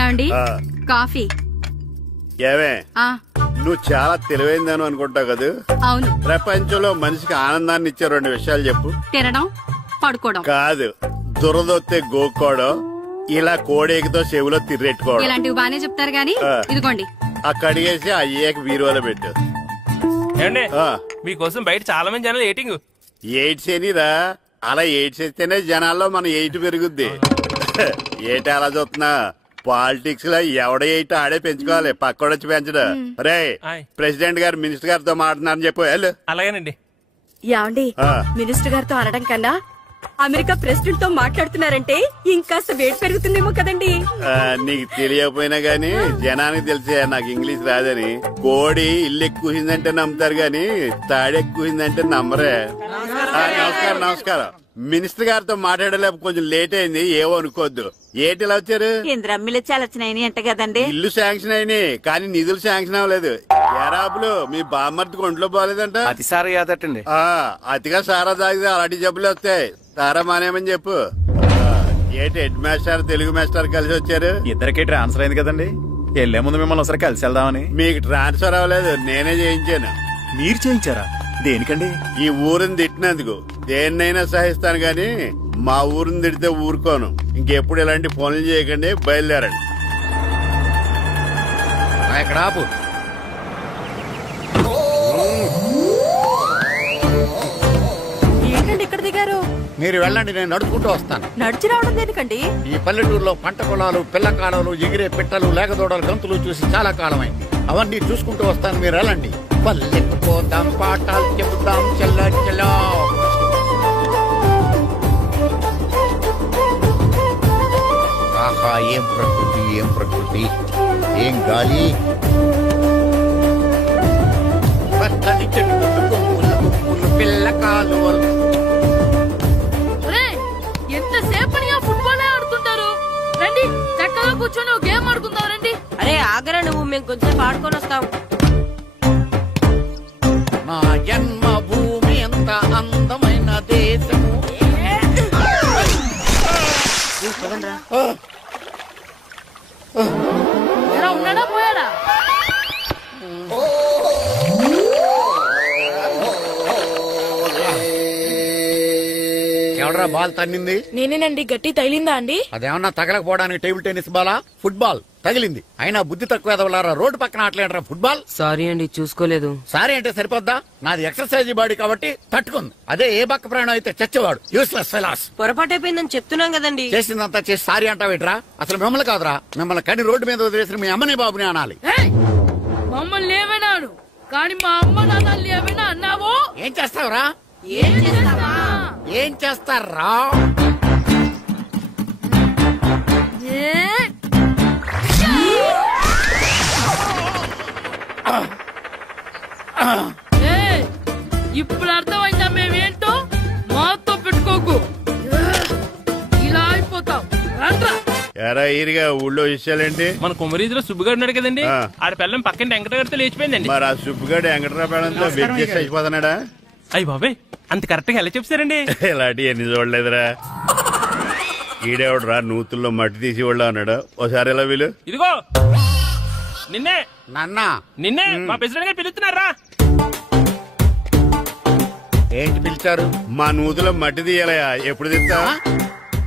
ఏమండి కాఫీ? ఏమే నువ్వు చాలా తెలివైందని అనుకుంటావు కదా. అవును. ప్రపంచంలో మనిషికి ఆనందాన్ని ఇచ్చే 2 విషయాలు చెప్పు. తినడం, పడుకోవడం. కాదు, దురదొత్తే గోక్కోవడం, ఇలా కోడేకితో చెవులో తిర్రెట్టుకోవడం. ఇలాంటివి బానే చెప్తారు గాని ఇదిగోండి. కడిగేసి అయ్యాక బీరువాలో పెట్టు. ఏమండి మీకోసం బయట చాలా మంది జనాలు ఎయిటింగ్. ఎయిడ్స్ ఏనిరా, అలా ఎయిడ్స్ ఇస్తేనే జనాల్లో మన ఎయిట్ పెరుగుద్ది. ఏటి అలా చూస్తున్నా? పాలిటిక్స్ లో ఎవడ ఎయిట్ ఆడే పెంచుకోవాలి, పక్కడొచ్చి పెంచడు. రే ప్రెసిడెంట్ గారు మినిస్టర్ గారితో మాట్లాడుతున్నారని చెప్పు. వెళ్ళు. అలాగేనండి. యాండి మినిస్టర్ గారితో అనడం కన్నా అమెరికా ప్రెసిడెంట్ తో మాట్లాడుతున్నారంటే ఇంకాస్త వేడి పెరుగుతుందేమో కదండి. నీకు తెలియకపోయినా గానీ జనానికి తెలిసే నాకు ఇంగ్లీష్ రాదని. కోడి ఇల్లు ఎక్కువసిందంటే నమ్ముతారు గాని తాడెక్కువసిందంటే నమ్మరే. నమస్కారం. నమస్కారం. మినిస్టర్ గారితో మాట్లాడలేక కొంచెం లేట్ అయింది, ఏమో అనుకోవద్దు. ఏటి ఇలా వచ్చారు? ఇంద్రమ్మిలు చాలా వచ్చినాయి అంట కదండి. ఇల్లు శాంక్షన్ అయినాయి కానీ నిధులు శాంక్షన్ అవ్వలేదు. ఎరాబులు మీ బామ్మర్తికి ఒంట్లో పోలేదంట. అతిసారా యాదటండి. అతిగా సారా తాగితే అలాంటి జబ్బులు వస్తాయి. సారా మానేమని చెప్పు. ఏటి హెడ్ మాస్టర్ తెలుగు మాస్టర్ కలిసి వచ్చారు? ఇద్దరికి ట్రాన్స్ఫర్ అయింది కదండి, వెళ్లే ముందు మిమ్మల్ని ఒకసారి కలిసి వెళ్దామని. మీకు ట్రాన్స్ఫర్ అవ్వలేదు, నేనే చేయించాను. మీరు చేయించారా? దేనికండి? ఈ ఊరిని తిట్టినందుకు. దేన్నైనా సహిస్తాను గాని మా ఊరిని తిడితే ఊరుకోను. ఇంకెప్పుడు ఇలాంటి పనులు చేయకండి, బయలుదేరండి. ఇక్కడ ఆపు. ఏంటండి ఇక్కడ దిగారు? మీరు వెళ్ళండి, నేను నడుచుకుంటూ వస్తాను. నడిచి రావడం దేనికండి? ఈ పల్లెటూరులో పంట పొలాలు, పిల్ల కాలాలు, ఎగిరే పిట్టలు, లేకదోడలు, గంతులు చూసి చాలా కాలమైంది. అవన్నీ చూసుకుంటూ వస్తాను, మీరు వెళ్ళండి. పల్లెకు పోతాం, పాఠాలు చెబుతాం, చెల్ల చెల్ల. ఆహా, ఏం ప్రకృతి, ఏం ప్రకృతి, ఏం గాలి. పచ్చని చెట్లు, కొమ్ములు, పిల్ల కాలువలు. ఎంతసేపనిగా ఫుట్బాల్ ఆడుతుంటారు. రండి చక్కగా కూర్చొని గేమ్ ఆడుకుందాం. రండి. అరే ఆగరా నువ్వు, మేము కొంచెం ఆడుకొని వస్తాం. నా జన్మ భూమి ఎంత అందమైన దేశము. ఉన్నాడా పోయాడా? ఎవడరా బాల్ తన్నింది? నేనేనండి. గట్టి తగిలిందా అండి? అదేమన్నా తగలకపోవడానికి టేబుల్ టెన్నిస్ బాలా, ఫుట్బాల్ తగిలింది. అయినా బుద్ధి తక్కువ ఎదవలారా, రోడ్డు పక్కన ఆటలేడరా ఫుట్బాల్. సారీ అండి, చూసుకోలేదు. సారీ అంటే సరిపోద్దా? నాది ఎక్సర్సైజ్ బాడీ కాబట్టి తట్టుకుంది. అదే ఏ బక్క ప్రాణం అయితే చచ్చేవాడు. Useless fellas. పొరపాటు అయిపోయిందని చెప్తున్నాం కదండి. చేసిందంతా చేసి సారీ అంటావేట్రా? అసలు మిమ్మల్ని కాదురా, మిమ్మల్ని కని రోడ్డు మీద వదిలేసిన మీ అమ్మని బాబుని అనాలి. మమ్మల్ని ఏమైనాడు కానీ మా అమ్మ నాన్నల్ని ఏమైనా అన్నావో? ఏం చేస్తావురా? ఏం చేస్తారా? ఇప్పుడు అర్థమైందా మేమేంటో? మాతో పెట్టుకోకు, ఇలా అయిపోతాం. ఎరా ఈరిగా ఊళ్ళో విషయాలేంటి? మన కుమరీధిలో సుబ్బుగాడు ఉన్నాడు కదండి, ఆడ పిల్లం పక్కన వెంకటగారితో లేచిపోయిందండి. మరి ఆ సుబ్బుగాడు వెంకటరావు పిల్లంతో వెయిట్ చేసి అయిపోతున్నాడా? అయ్యి బాబాయ్, అంత కరెక్ట్ గా ఎలా చెప్తారండి? ఇలాంటి ఎన్ని చూడలేదురా. ఈడేవడరా నూతుల్లో మట్టి తీసి వాళ్ళు అన్నాడు. ఓసారి ఎలా వీలు? ఇదిగో నిన్నే నాన్నా, నిన్నే మా ప్రెసిడెంట్ గారు పిలుస్తున్నారా? ఏంటి పిలిచారు? మా నూతులో మట్టి తీయాలయా. ఎప్పుడు తీస్తా?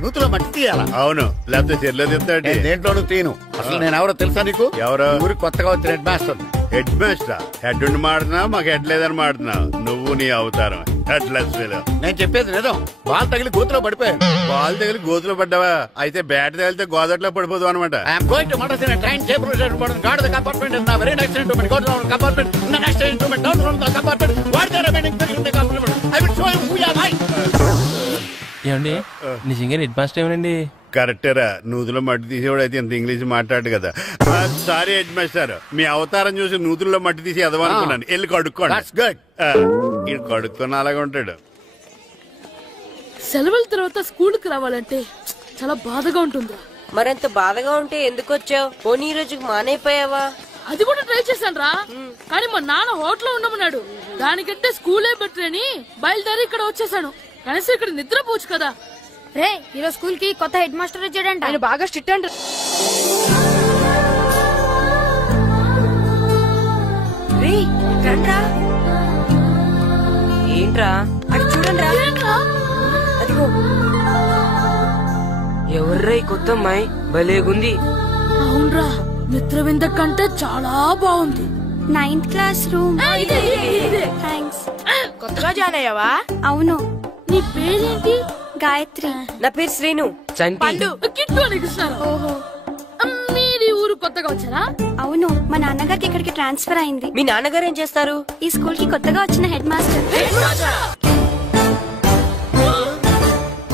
నూతులో మట్టి తీయాలా? అవును, లేకపోతే చెర్లో తీస్తాడు. దేంట్లోనూ తీను. అసలు నేను ఎవరో తెలుసా నీకు? ఎవరో? ఊరికి కొత్తగా వచ్చిన head master. Head master? Head ఉండి మాడుతున్నావు, మాకు హెడ్ లేదని మాడుతున్నావు. నువ్వు నీ అవతారం హెడ్లెస్. నేను చెప్పేది నిజం. బాల్ తగిలి గోతులో పడిపోయాను. బాల్ తగిలి గోతులో పడ్డావా? అయితే బ్యాట్ తగిలితే గోదట్లో పడిపోదు అనమాట. ఏమండి నిజంగా హెడ్ మాస్టర్ ఏమనండి? కరెక్టేరా, నూతులో మట్టి తీసేవాడు అయితే ఇంత ఇంగ్లీష్ మాట్లాడు కదా. సారీ హెడ్ మాస్టర్, మీ అవతారం చూసి నూతుల్లో మట్టి తీసి ఎదవనుకున్నాను. వెళ్ళి కడుక్కోండి. కడుక్కొని అలాగే ఉంటాడు. సెలవుల తర్వాత స్కూల్ కి రావాలంటే చాలా బాధగా ఉంటుంది. మరంత బాధగా ఉంటే ఎందుకు వచ్చావు? పోనీ ఈ రోజుకి మానైపోయావా? అది కూడా ట్రై చేశాను రా, కానీ మా నాన్న హోటల్లో ఉండమన్నాడు. దానికంటే స్కూలే బెటర్ అని బయలుదేరి ఇక్కడ వచ్చేసాను. కనీసం ఇక్కడ నిద్రపోవచ్చు కదా. రే ఈరోజు స్కూల్ కి కొత్త హెడ్ మాస్టర్ వచ్చాడంట. ఆయన బాగా స్ట్రిక్ట్ అంట. ఒర్రై కొత్త అమ్మాయి భలేగుంది. అవునరా, మిత్రవింద కంటే చాలా బాగుంది. 9th class room. థ్యాంక్స్. కొత్తగా జాయిన్ అయ్యావా? అవును. నీ పేరేంటి? గాయత్రి. నా పేరు శ్రీను. పండు. కిట్టు అని కృష్ణారావు. ఓహో, మీరు ఊరు కొత్తగా వచ్చారా? అవును, మా నాన్నగారికి ఇక్కడికి ట్రాన్స్ఫర్ అయింది. మీ నాన్నగారు ఏం చేస్తారు? ఈ స్కూల్ కి కొత్తగా వచ్చిన హెడ్ మాస్టర్.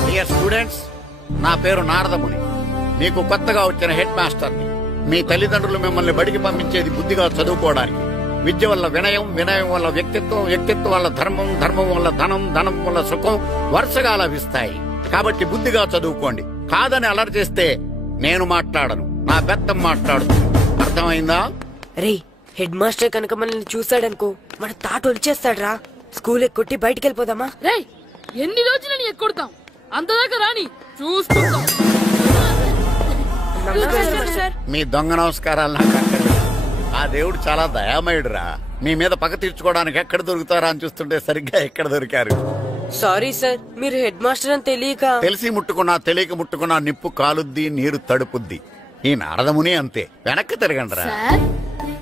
డియర్ స్టూడెంట్స్, నా పేరు నారదముని. మీకు కొత్తగా వచ్చిన హెడ్ మాస్టర్ని. మీ తల్లిదండ్రులు మిమ్మల్ని బడికి పంపించేది బుద్ధిగా చదువుకోవడానికి. విద్య వల్ల వినయం, వినయం వల్ల వ్యక్తిత్వం, వ్యక్తిత్వం వల్ల ధర్మం, ధర్మం వల్ల ధనం, ధనం వల్ల సుఖం వరుసగా లభిస్తాయి. కాబట్టి బుద్ధిగా చదువుకోండి. కాదని అలర్ చేస్తే నేను మాట్లాడను, నా బెత్తం మాట్లాడుతుంది. అర్థమైందా? రే, హెడ్ మాస్టర్ కనుక మనల్ని చూసాడనుకో మన తాట ఒలిచేస్తాడ్రా. స్కూల్ ఎక్కొట్టి బయటికి వెళ్ళిపోదామా? రే, ఎన్ని రోజులు నీ ఎక్కొడతాం? అంతదాకా రాని చూసుకుంటాం. మీ దొంగ నమస్కారాలు నాకు అక్కర్లేదు. ఆ దేవుడు చాలా దయామయుడురా. మీ మీద పగ తీర్చుకోవడానికి ఎక్కడ దొరుకుతారా అని చూస్తుంటే సరిగ్గా ఎక్కడ దొరికారు. సారీ సార్, మీరు హెడ్ మాస్టర్ అని తెలియక. తెలిసి ముట్టుకున్నా తెలియక ముట్టుకున్నా నిప్పు కాలుద్ది, నీరు తడుపుద్ది. ఈ నారదముని అంతే. వెనక్కి తిరగండిరా.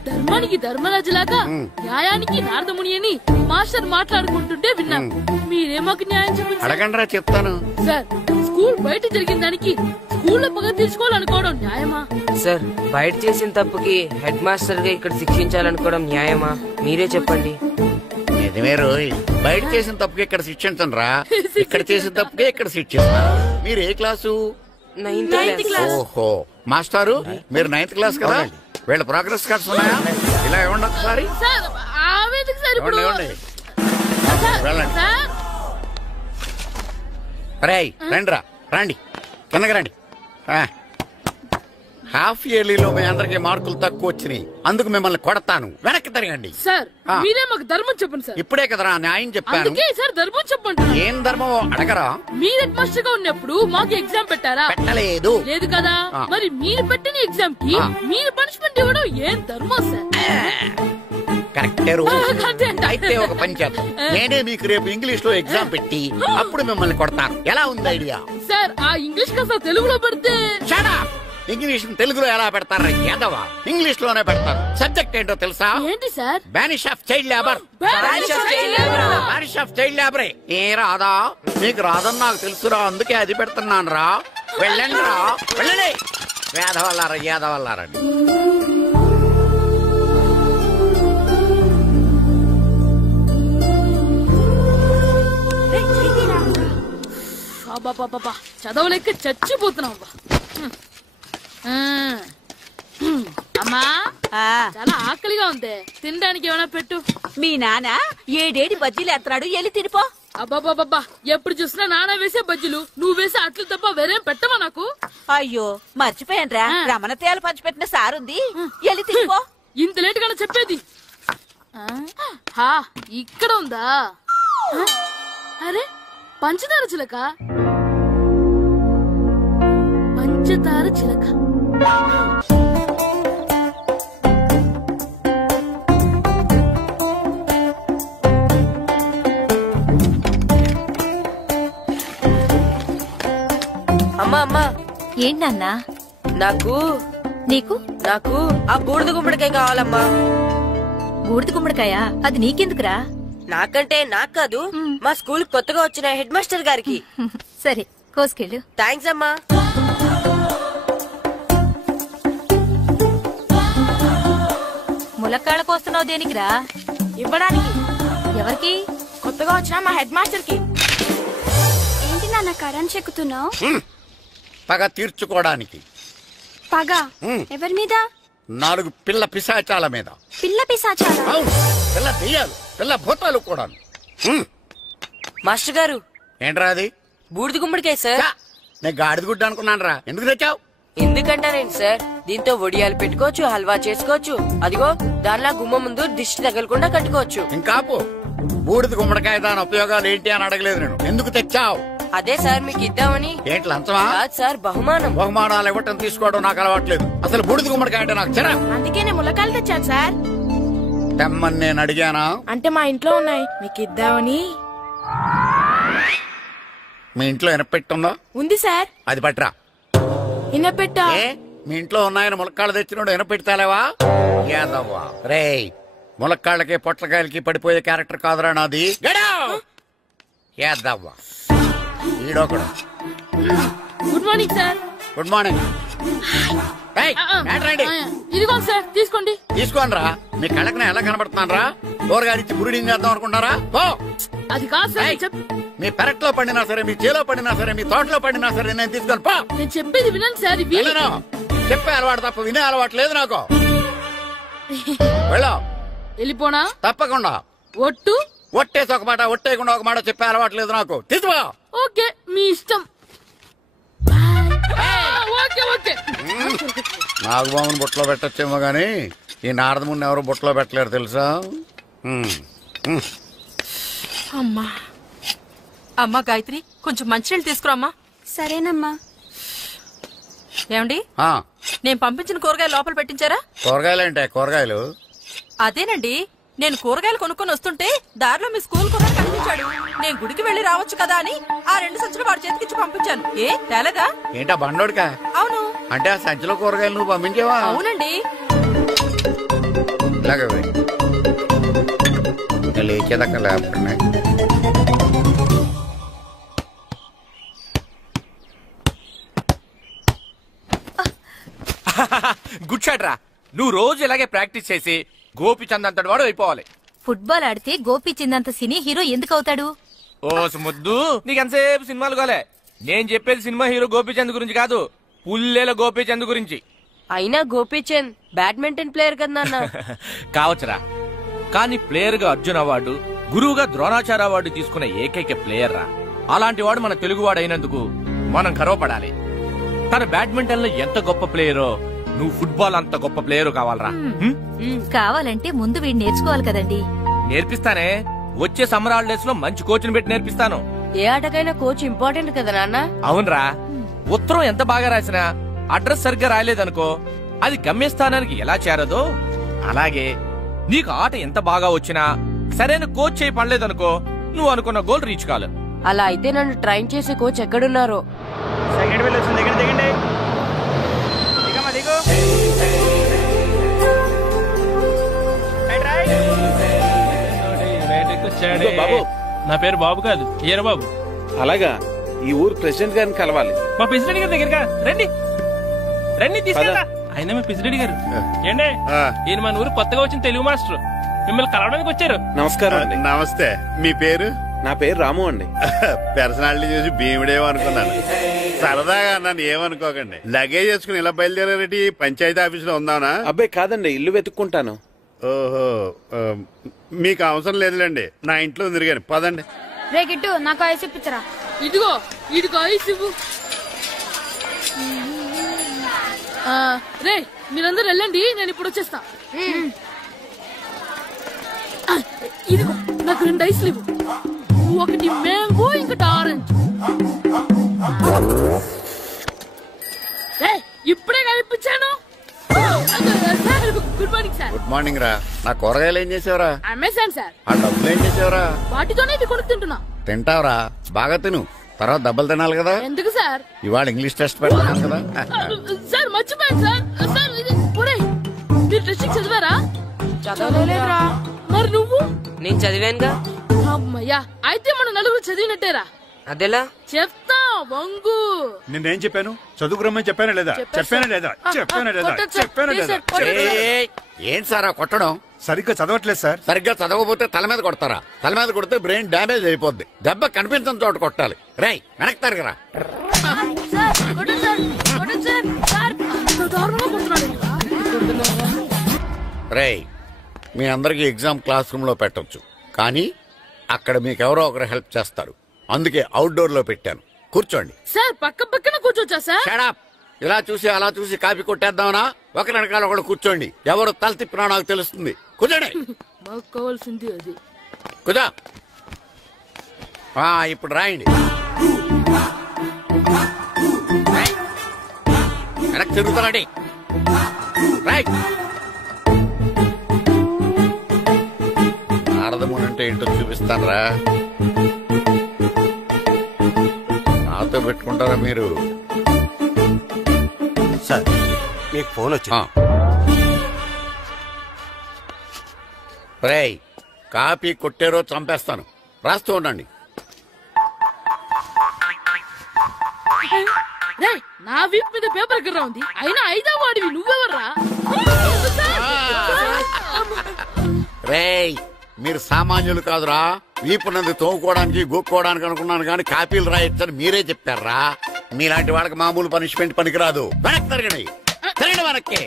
ధర్మానికి ధర్మరాజులాగా న్యాయానికి నారదముని అని మాస్టర్ మాట్లాడుకుంటుంటే విన్నాం. మీరేమాకు న్యాయం చెప్పండి. అడగండిరా, చెప్తాను. సార్, స్కూల్ బయట జరిగిన దానికి స్కూల్లో పగ తీర్చుకోవాలనుకోవడం న్యాయమా? సార్, బయట చేసిన తప్పుకి హెడ్ మాస్టర్ గా ఇక్కడ శిక్షించాలనుకోవడం న్యాయమా? మీరే చెప్పండి. నిజమే రోయ్, బయట చేసిన తప్పుకి ఇక్కడ శిక్షించండి రా. ఇక్కడ చేసిన తప్పుకే ఇక్కడ శిక్షిస్తున్నారు. మీరు ఏ క్లాసు? 9th class. ఓహో, మాస్టారు మీరు 9th క్లాస్ కదా? వీళ్ళ ప్రోగ్రెస్ కార్డ్స్ ఉన్నాయా? ఇలా ఇవ్వండి ఒకసారి. వెళ్ళండి. రేయ్, రండిరా, రండి, కిందకి రండి. హాఫ్ ఇయర్లీలో మీ అందరికి మార్కులు తక్కువ వచ్చినాయి. అందుకు మిమ్మల్ని కొడతాను. వెనక్కి తిరగండి. సార్, మీరే మాకు ధర్మం చెప్పండి సార్. ఇప్పుడే కదరా న్యాయం చెప్పాను. సార్, ధర్మం చెప్పండి. ఏం ధర్మం అడగరా? మీరు హెడ్ మాస్టర్ గా ఉన్నప్పుడు మాకు ఎగ్జామ్ పెట్టారా? పెట్టలేదు. లేదు కదా? మరి మీరు పెట్టిన ఎగ్జామ్ కి మీరు పనిష్మెంట్ ఇవ్వడం ఏం ధర్మం సార్? కరెక్టే. అయితే ఒక పని చేద్దాం. నేనే మీకు రేపు ఇంగ్లీష్ లో ఎగ్జామ్ పెట్టి అప్పుడు మిమ్మల్ని కొడతాను. ఎలా ఉంది ఐడియా? సార్, ఆ ఇంగ్లీష్ కాస్త తెలుగులో పెడితే. ఇంగ్లీష్ తెలుగులో ఎలా పెడతారా యాదవా? ఇంగ్లీష్ లోనే పెడతారు. సబ్జెక్ట్ ఏంటో తెలుసా? ఏంటి sir? Banish of child labour. Banish of child లేబరే. ఏ రాదా? నీకు రాదని నాకు తెలుసురా, అందుకే అది పెడుతున్నాను రా. వెళ్ళండి రా, వెళ్ళండి. వేదవల్లారా, యాదవల్లారండి. చదవలేక చచ్చిపోతున్నావు. అమ్మా, చాలా ఆకలిగా ఉంది. తినడానికి ఏమైనా పెట్టు. మీ నాన్న 7 బజ్జీలు ఎత్తాడు, వెళ్ళి తినిపో. అబ్బాబాబా, ఎప్పుడు చూసినా నాన్న వేసే బజ్జీలు, నువ్వు వేసే అట్లు తప్ప వేరేం పెట్టవా నాకు? అయ్యో, మర్చిపోయానురా, రమణ తేలు పంచిపెట్టిన సారుంది, వెళ్ళి తినిపో. ఇంత లేట్ గా చెప్పేది. ఇక్కడ ఉందా? అరే, పంచదార చిలక. పంచదార చిలక. అమ్మా, అమ్మా. ఏంటన్నా? నాకు నీకు నాకు ఆ బూడిద గుమ్మడికాయ కావాలమ్మా. బూడిద గుమ్మడికాయ? అది నీకెందుకురా? నాకంటే నాకు కాదు, మా స్కూల్ కొత్తగా వచ్చిన హెడ్ మాస్టర్ గారికి. సరే, కోసుకెళ్ళు. థ్యాంక్స్ అమ్మా. ములక్కాళ్ళ కోస్తున్నావు దేనికిరా? ఇవ్వడానికి. ఎవరికి? కొత్తగా వచ్చిన మా హెడ్ మాస్టర్ కి. ఏంటి నాన్న కరెంట్ చెక్కుతున్నావు? పగ తీర్చుకోవడానికి. పగ ఎవరి మీద? 4 పిల్ల పిశాచాల మీద. పిల్ల పిశాచాల? పిల్ల దెయ్యాలు, పిల్ల భూతాలు కూడా. మాస్టర్ గారు. ఏంట్రా అది? బూడిద గుమ్మడికాయ సార్. నేను గాడిద గుడ్డ అనుకున్నాను రా. ఎందుకు తెచ్చావు? ఎందుకంటారేంటి సార్, దీంతో వడియాలు పెట్టుకోవచ్చు, హల్వా చేసుకోవచ్చు. అదిగో దానిలా గుమ్మ ముందు దిష్టి తగలకుండా కట్టుకోవచ్చు. ఇంకాపు, బూడిద గుమ్మడికాయ దాని ఉపయోగాలు ఏంటి అని అడగలేదు నేను. ఎందుకు తెచ్చావు? అదే సార్ మీకు ఇద్దామని. ఏంటి లంచమా? సార్, బహుమానం. బహుమానాలు ఇవ్వటం తీసుకోవడం నాకు అలవాట్లేదు. అసలు బూడిద గుమ్మడికాయ అంటే నాకు చిరా. అందుకే నేను ములకాయలు తెచ్చాను సార్. తెమ్మని నేను అడిగానా? అంటే మా ఇంట్లో ఉన్నాయి, మీకు ఇద్దామని. మీ ఇంట్లో ఎనపెట్టుందా? ఉంది సార్. అది పట్రా. ఇనపెట్టా మీ ఇంట్లో ఉన్నాయని ములక్కాళ్ళు తెచ్చినోడు ఎనపెడతాలేవా యాదవ్వా రేయ్ ములక్కాళ్ళకి పొట్లకాయలకి పడిపోయే క్యారెక్టర్ కాదురా నాది యాదవ్వా ఈడొకడు good morning sir. Good morning ఇదిగో సార్ తీసుకోండి. తీసుకోనరా మీ కళ్ళకి ఎలా కనబడుతున్నాను రా కూరగాయలిచ్చి బురిడింగ్ చేద్దాం అనుకుంటారా అది కాదు సార్. మీ పెరట్లో పండినా సరే మీ చేలో పండినా సరే మీ తోటలో పండినా సరే నేను తీసుకొని పో. నేను చెప్పేది వినండి సార్. చెప్పే అలవాటు తప్ప వినే అలవాటు లేదు నాకు. వెళ్ళావు వెళ్ళిపోనా? తప్పకుండా. ఒట్టు ఒట్టేసి ఒక మాట ఒట్టేయకుండా ఒక మాట చెప్పే అలవాటు లేదు నాకు. తీసుకో. ఓకే మీ ఇష్టం. Okay okay. నాగబాబుని బుట్టలో పెట్టచ్చేమో గాని ఈ నారదముని ఎవరు బుట్టలో పెట్టలేరు తెలుసా. అమ్మా అమ్మా గాయత్రి కొంచెం మంచినీళ్ళు తీసుకురామ్మా. సరేనమ్మా. ఏమండి నేను పంపించిన కూరగాయలు లోపల పెట్టించారా? కూరగాయలు అంటే కూరగాయలు అదేనండి నేను కూరగాయలు కొనుక్కొని వస్తుంటే దారిలో మీ స్కూల్ కుర్రాడు కనిపించాడు. నేను గుడికి వెళ్లి రావచ్చు కదా అని ఆ 2 సంచులు వాడి చేతికిచ్చి పంపించాను. ఏ తేలేదా? ఏంటా బండోడికా? అవును. అంటే ఆ సంచిలో కూరగాయలు నువ్వు పంపించావా? అవునండి. లేచేదాకా లేకపోతే గుడ్ షాట్ రా. నువ్వు రోజు ఇలాగే ప్రాక్టీస్ చేసి గోపిచంద్ అంతటి వాడు అయిపోవాలి. ఫుట్బాల్ ఆడితే గోపీచంద్ సినీ హీరో ఎందుకు అవుతాడు? ఓ ముద్దు నీకెంతసేపు సినిమాలు కాలే. నేను చెప్పేది సినిమా హీరో గోపీచంద్ గురించి కాదు, పుల్లేల గోపీచంద్ గురించి. అయినా గోపీచంద్ బ్యాడ్మింటన్ ప్లేయర్ కదా నాన్న. కావచ్చురా, కానీ ప్లేయర్ గా అర్జున్ అవార్డు, గురువుగా ద్రోణాచార్య అవార్డు తీసుకున్న ఏకైక ప్లేయర్ రా. అలాంటి వాడు మన తెలుగువాడు అయినందుకు మనం గర్వపడాలి. తన బ్యాడ్మింటన్ లో ఎంత గొప్ప ప్లేయరో నువ్వు ఫుట్బాల్ అంత గొప్ప ప్లేయర్ కావాలరా. కావాలంటే ముందు వీడు నేర్చుకోవాలి కదండి. నేర్పిస్తానే. వచ్చే సమ్మర్ హాలిడేస్ లో మంచి కోచ్ని పెట్టి నేర్పిస్తాను. ఏ ఆటకైనా కోచ్ ఇంపార్టెంట్ కదా నాన్న. అవునరా. ఉత్తరం ఎంత బాగా రాసినా అడ్రస్ సరిగ్గా రాయలేదనుకో అది గమ్యస్థానానికి ఎలా చేరదో అలాగే నీకు ఆట ఎంత బాగా వచ్చినా సరైన కోచ్ చేయి పడలేదనుకో నువ్వు అనుకున్న గోల్ రీచ్ కాదు. అలా అయితే నన్ను ట్రైన్ చేసే కోచ్ ఎక్కడున్నారో. సెకండ్ బిల్ వచ్చింది. దిగండి. బాబు నా పేరు బాబు కాదు ఏర బాబు. అలాగా ఈ ఊరు ప్రెసిడెంట్ గారిని కలవాలి. మా ప్రెసిడెంట్ గారి దగ్గరగా రండి రండి తీసుకెళ్తా. ఆయన మా ప్రెసిడెంట్ గారు ఏండే ఈయన మన ఊరు కొత్తగా వచ్చిన తెలుగు మాస్టర్ మిమ్మల్ని కలవడానికి వచ్చారు. నమస్కారం. నమస్తే. మీ పేరు? నా పేరు రాము అండి. పర్సనాలిటీ చూసి భీముడేమో అనుకున్నాను. సరదాగా నన్ను ఏమనుకోకండి. లగేజ్ చేసుకుని ఇలా బయలుదేరేటి పంచాయతీ ఆఫీస్ లో ఉందానా? అబ్బాయి కాదండి, ఇల్లు వెతుక్కుంటాను. ఓహో, మీకు అవసరం లేదులేండి, నా ఇంట్లో ఉంది కానీ పదండి. రే గిట్టు నాకు ఐస్ ఇప్పించరా. ఇదిగో ఇదిగో ఐస్ ఇవ్వు. రే మీరందరూ వెళ్ళండి, నేను ఇప్పుడు వచ్చేస్తా. ఇదిగో నాకు 2 ఐస్లు ఇవ్వు. ఒకటి మ్యాంగో ఇంకటి ఆరెంజ్. ఇప్పుడే కనిపించాను. Good morning sir. Good morning రా. నా కూరగాయలు ఏం చేసావురా? Amazon sir. ఆ డబ్బులు ఏం చేసావురా? వాటితోనే ఇది కొనుక్కు తింటున్నా. తింటావురా, బాగా తిను. తర్వాత డబ్బులు తినాలి కదా. ఎందుకు సార్? ఇవాళ ఇంగ్లీష్ టెస్ట్ పెడతాను కదా. సార్ మర్చిపోయాను సార్. సార్ ఇది మీరు టెస్టింగ్ చదివారా? చదవలేదురా. మరి నువ్వు? నేను చదివానుగా. అమ్మయ్యా, అయితే మన నలుగురు చదివినట్టేరా. అదెలా? చెప్తా వంగు. నేనేం చెప్పాను? చదువుకురమ్మని చెప్పానా లేదా? చెప్పానా లేదా? చెప్పానా లేదా? చెప్పానా లేదా? ఏంటి సార్ కొట్టడం? సరిగ్గా చదవట్లేదు సార్. సరిగ్గా చదవకపోతే తల మీద కొడతారా? తల మీద కొడితే బ్రెయిన్ డ్యామేజ్ అయిపోద్ది. దెబ్బ కనిపించిన చోట కొట్టాలి. రేయ్ వెనక్కి తరగరా. రేయ్ మీ అందరికి ఎగ్జామ్ క్లాస్ రూమ్ లో పెట్టొచ్చు, కానీ అక్కడ మీకు ఎవరో ఒకరు హెల్ప్ చేస్తారు. అందుకే అవుట్డోర్ లో పెట్టాను. కూర్చోండి. సార్ పక్క పక్కన కూర్చోచ్చా సార్? Shut up. ఇలా చూసి అలా చూసి కాపీ కొట్టేద్దామనా? ఒకరి వెనకాల ఒకడు కూర్చోండి. ఎవరు తల తిప్పినా నాకు తెలుస్తుంది. కూర్చోండి. మాకు కావాల్సింది అది. కూర్చో. ఇప్పుడు రాయండి. వెనక్కి తిరుగుతారండి. రైట్. నారదముని అంటే ఏంటో చూపిస్తానరా. నాతో పెట్టుకుంటారా మీరు? సార్ మీకు ఫోన్ వచ్చింది. రేయ్, కాపీ కొట్టారో చంపేస్తాను. రాస్తూ ఉండండి. నా వీప్ మీద పేపర్ కర్ర ఉంది, అయినా 5వ వాడివి నువ్వెవర్రా? రేయ్, మీరు సామాన్యులు కాదురా. వీపున్నది తోముకోవడానికి గోక్కోవడానికి అనుకున్నాను కానీ కాపీలు రాయొచ్చని మీరే చెప్పారా. మీలాంటి వాళ్ళకి మామూలు పనిష్మెంట్ పనికిరాదు. వెనక్కి తిరగండి, తిరగండి వెనక్కి.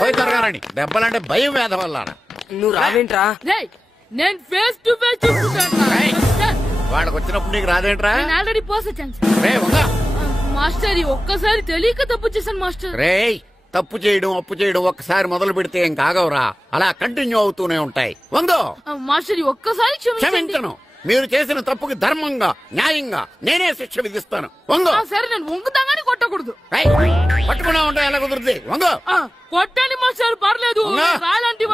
పోయి తిరగారండి. దెబ్బలంటే భయం వేద వల్ల. నువ్వు రావేంట్రా? నేను ఫేస్ టు ఫేస్ చూసుకుంటాను. వాళ్ళకి వచ్చినప్పుడు నీకు రాదేంట్రా? Already పోసొచ్చాను master. ఒక్కసారి తెలియక తప్పు చేశాను మాస్టర్. రేయ్, తప్పు చేయడం అప్పు చేయడం ఒక్కసారి మొదలు పెడితే ఏం కాగవరా, అలా కంటిన్యూ అవుతూనే ఉంటాయి. వందో మాస్టర్, ఒక్కసారి క్షమించను. మీరు చేసిన తప్పుకి ధర్మంగా న్యాయంగా నేనే శిక్ష విధిస్తాను. వందో. సరే, నేను వంగుతాగానే కొట్టకూడదు. పట్టుకున్నా ఉంటా ఎలా కుదురుతుంది. వందో. కొట్టండి మాస్టర్, పర్లేదు. రాలాంటి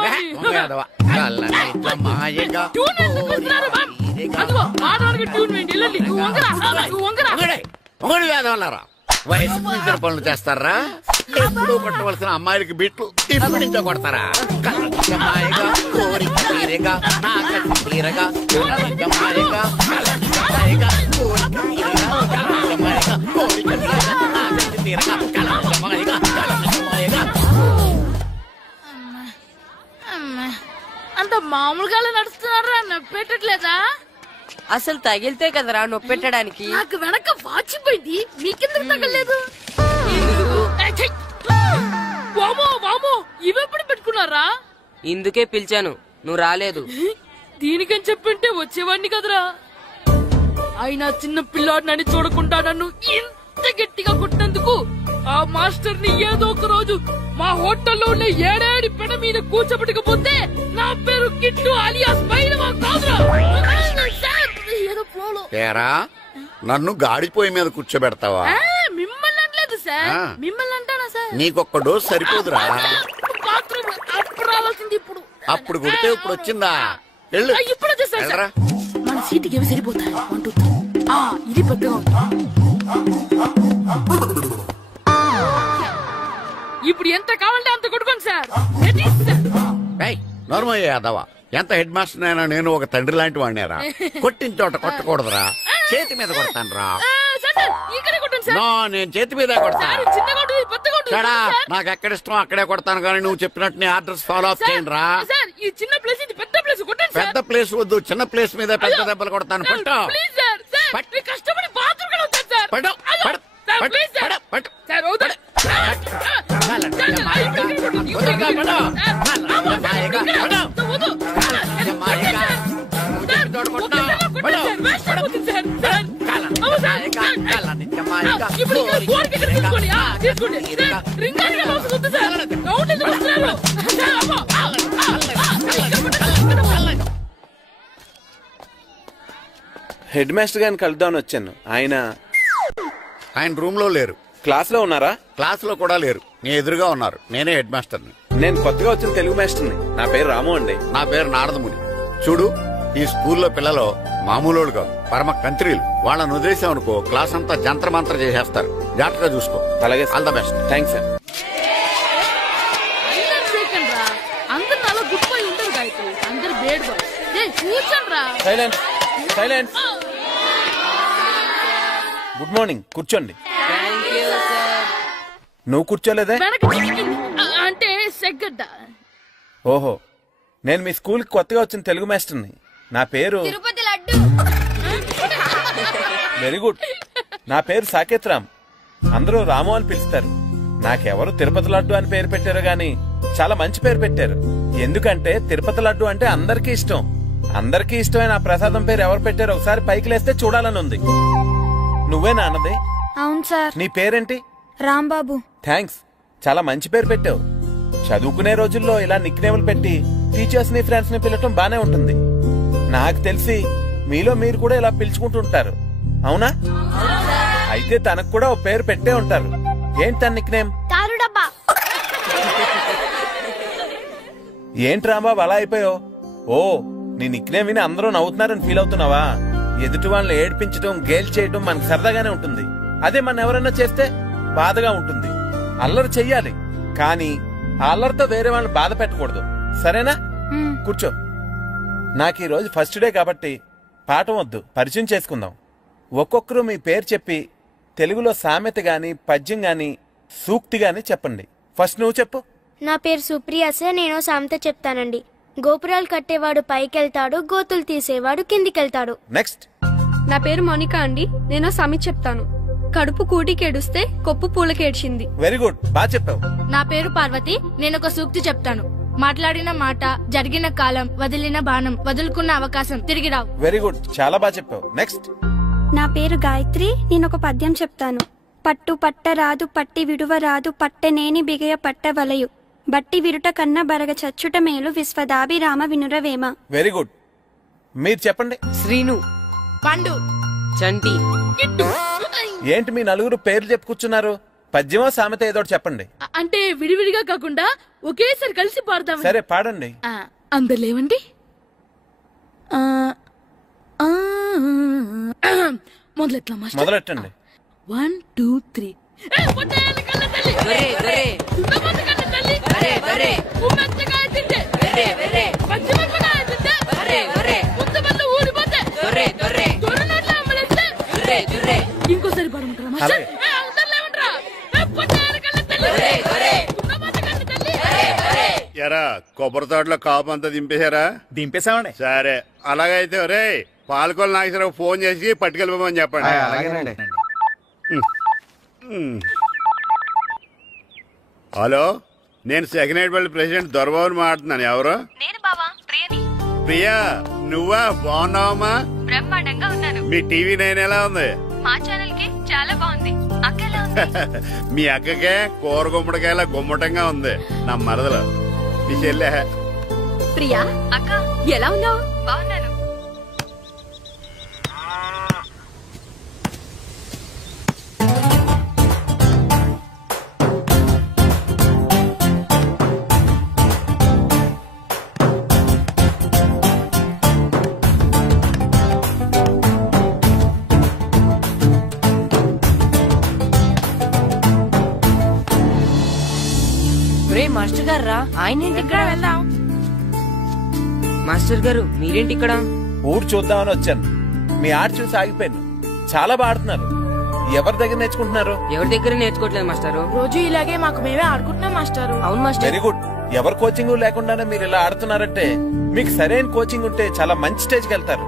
వయసు మించిన పనులు చేస్తారా? ఎప్పుడు కొట్టవలసిన అమ్మాయిలకి బిట్లు ఇప్పుడు నుంచో కొడతారా? కలజమాయగా కోరిక తీరగా నాకటి తీరగా కలజమాయగా కలజమాయగా కోరిక తీరగా కలజమాయగా కోరిక తీరగా నాకటి తీరగా కలజమాయగా కలజమాయగా. అంత మామూలుగా నడుస్తున్నారా? నొప్పెట్టట్లేదా? అసలు తగిలితే కదరా నొప్పెట్టడానికి. నాకు వెనక వాచిపోయింది, మీకెందుకు తగలేదు? ఇవెప్పుడు పెట్టుకున్నారా? ఇందుకే పిలిచాను, నువ్వు రాలేదు. దీనికని చెప్పింటే వచ్చేవాడిని కదరా. అయినా చిన్న పిల్లాడినని చూడకుండా నన్ను ఇంత గట్టిగా కొట్టినందుకు ఆ మాస్టర్ ని ఏదో ఒక రోజు మా హోటల్లో ఉన్న 7 పెడ మీద కూర్చోబెట్టకపోతే నా పేరు కిట్టు అలియాస్ బైరవా కాదురా. తేరా, నన్ను గాడిపోయి మీద కూర్చోబెడతావా? మిమ్మల్ని అనలేదు సార్, మిమ్మల్ని అంటానా సార్? నీకొక్క డోస్ సరిపోదురా. బాత్రూమ్ అప్పుడు రావాల్సింది ఇప్పుడు. అప్పుడు కొడితే ఇప్పుడు వచ్చిందా? ఇప్పుడు వచ్చేసారు సార్. మన సీటుకి ఏమి సరిపోతాయి? ఇది పెద్దగా ఉంది. ఇప్పుడు ఎంత కావాలంటే అంత కొట్టుకోండి సార్. నోర్మయ్య యాదవ, ఎంత హెడ్ మాస్టర్ అయినా నేను ఒక తండ్రి లాంటి వాడినేరా. కొట్టిన చోట కొట్టకూడదురా, చేతి మీద కొడతాను రా. నేను చేతి మీద కొడతాను. నాకు ఎక్కడ ఇష్టం అక్కడే కొడతాను, కానీ నువ్వు చెప్పినట్టు నీ ఆర్డర్స్ ఫాలో అప్ చేయండి రా. పెద్ద ప్లేస్ వద్దు, చిన్న ప్లేస్ మీద పెద్ద దెబ్బలు కొడతాను. హెడ్ మాస్టర్ గారిని కలుద్దామని వచ్చాను. ఆయన రూమ్ లో లేరు. క్లాస్ లో ఉన్నారా? క్లాస్ లో కూడా లేరు, నీ ఎదురుగా ఉన్నారు. నేనే హెడ్ మాస్టర్ని. నేను కొత్తగా వచ్చిన తెలుగు మాస్టర్ని. నా పేరు రాము అండి. నా పేరు నారదముని. చూడు, ఈ స్కూల్లో పిల్లలు మామూలు కాదు, పరమ కంత్రీలు. వాళ్ళని వదిలేసామనుకో క్లాస్ అంతా జంత్ర మంత్ర చేసేస్తారు. జాగ్రత్తగా చూసుకో. అలాగే, all the best. Thanks sir. అందరు అలా గుర్తుపోయి ఉండరు గాయత్రి, అందరు బేడ్ బాయ్. కూర్చోండి రా. Silence, silence. గుడ్ మార్నింగ్, కూర్చోండి. నువ్వు కూర్చోలేదే? అంటే సెగ్గడ్డ. ఓహో, నేను మీ స్కూల్ కి కొత్తగా వచ్చిన తెలుగు మాస్టర్ని. నా పేరు వెరీ గుడ్. నా పేరు సాకేత్ రామ్. అందరూ రాము అని పిలుస్తారు. నాకెవరు తిరుపతి లడ్డు అని పేరు పెట్టారు గాని చాలా మంచి పేరు పెట్టారు. ఎందుకంటే తిరుపతి లడ్డు అంటే అందరికీ ఇష్టం. అందరికీ ఇష్టమైన ఆ ప్రసాదం పేరు ఎవరు పెట్టారో ఒకసారి పైకి లేస్తే చూడాలని ఉంది. నువ్వే నాన్నది? అవును సార్. నీ పేరేంటి? రాంబాబు. థ్యాంక్స్, చాలా మంచి పేరు పెట్టావు. చదువుకునే రోజుల్లో ఇలా నిక్నేములు పెట్టి టీచర్స్ ని ఫ్రెండ్స్ ని పిలవటం బానే ఉంటుంది. నాకు తెలిసి మీలో మీరు కూడా ఇలా పిలుచుకుంటుంటారు, అవునా? అయితే తనకు కూడా ఓ పేరు పెట్టే ఉంటారు. ఏంటి తన నిక్నేమ్? ఏంటి రాంబాబు అలా అయిపోయావు? ఓ, నీ నిక్నేమ్ విని అందరూ నవ్వుతున్నారని ఫీల్ అవుతున్నావా? ఎదుటి వాళ్ళని ఏడ్పించడం గేల్ చేయడం మనకు సరదాగానే ఉంటుంది. అదే మన ఎవరైనా చేస్తే బాధగా ఉంటుంది. అల్లరి చెయ్యాలి, కానీ ఆ అల్లరితో వేరే వాళ్ళని బాధ పెట్టకూడదు. సరేనా? కూర్చో. నాకు ఈ రోజు ఫస్ట్ డే కాబట్టి పాఠం వద్దు, పరిచయం చేసుకుందాం. ఒక్కొక్కరు మీ పేరు చెప్పి తెలుగులో సామెత గాని పద్యం గాని సూక్తి గాని చెప్పండి. ఫస్ట్ నువ్వు చెప్పు. నా పేరు సుప్రియ సార్. నేను సామెత చెప్తానండి. గోపురాలు కట్టేవాడు పైకెళ్తాడు, గోతులు తీసేవాడు కిందికెళ్తాడు. నెక్స్ట్. నా పేరు మోనికా అండి. నేను సామెత చెప్తాను. కడుపు కూటికేడుస్తే కొప్పు పూలకేడ్చింది. వెరీ గుడ్, బాగా చెప్పావు. నా పేరు పార్వతి. నేను ఒక సూక్తి చెప్తాను. మాట్లాడిన మాట, జరిగిన కాలం, వదిలిన బాణం, వదులుకున్న అవకాశం తిరిగి రావు. వెరీ గుడ్, చాలా బాగా చెప్పావు. నెక్స్ట్. నా పేరు గాయత్రి. నేను ఒక పద్యం చెప్తాను. పట్టు పట్టరాదు పట్టి విడువరాదు పట్టెనేని బిగయ పట్టవలయు బట్టి విరుట కన్న బరగ చచ్చుట మేలు విశ్వదాభిరామ వినురవేమ. Very good. మీరు చెప్పండి. శ్రీను, పండు, చంటి. ఏంటి మీ నలుగురు పేర్లు చెప్పుకూర్చున్నారు? పద్యమో సామెత ఏదో చెప్పండి. అంటే విడివిడిగా కాకుండా ఒకేసారి కలిసి పాడతాం. సరే, పాడండి. అందరు లేవండి. మొదలెట్టండి. 1 2 3. ఇంకోసారి పాడమంటారా? ఎరా కొబ్బరి తోటలో కాపు అంతా దింపేశారా? దింపేశామండి. సరే, అలాగైతే రే పాలకొల నాగేశ్వరరావు ఫోన్ చేసి పట్టుకెళ్ళిపోమని చెప్పండి. హలో, నేను సెకండ్ హెడ్ పల్లి ప్రెసిడెంట్ దొరబాబుని మాట్లాడుతున్నాను. ఎవరు? ప్రియా, నువ్వా? బాగున్నావమ్మా? బ్రహ్మాండంగా ఉన్నాను. మీ టీవీ 9 ఎలా ఉంది? మా ఛానల్ కి చాలా బాగుంది. అక్క ఎలా ఉంది? మీ అక్కకే కూర గుమ్మడికాయలా గుమ్మటంగా ఉంది. నా మరదలు మీ చెల్లె. ప్రియా అక్క ఎలా ఉన్నావు? బాగున్నాను. మాస్టర్ గారు రా. ఆయన ఇక్కడ వెళ్దాం. మాస్టర్ గారు మీరేంటి ఇక్కడ? ఊరు చూద్దామని వచ్చాను. మీ ఆట చూసి ఆగిపోయాను. చాలా బాగా ఆడుతున్నారు. ఎవరి దగ్గర నేర్చుకుంటున్నారు? ఎవరి దగ్గర నేర్చుకోవట్లేదు మాస్టారు. రోజు ఇలాగే మాకు మేమే ఆడుకుంటున్నాం మాస్టారు. అవును మాస్టర్. Very good. ఎవరి కోచింగ్ లేకుండానే మీరు ఇలా ఆడుతున్నారంటే మీకు సరైన కోచింగ్ ఉంటే చాలా మంచి స్టేజ్కి వెళ్తారు.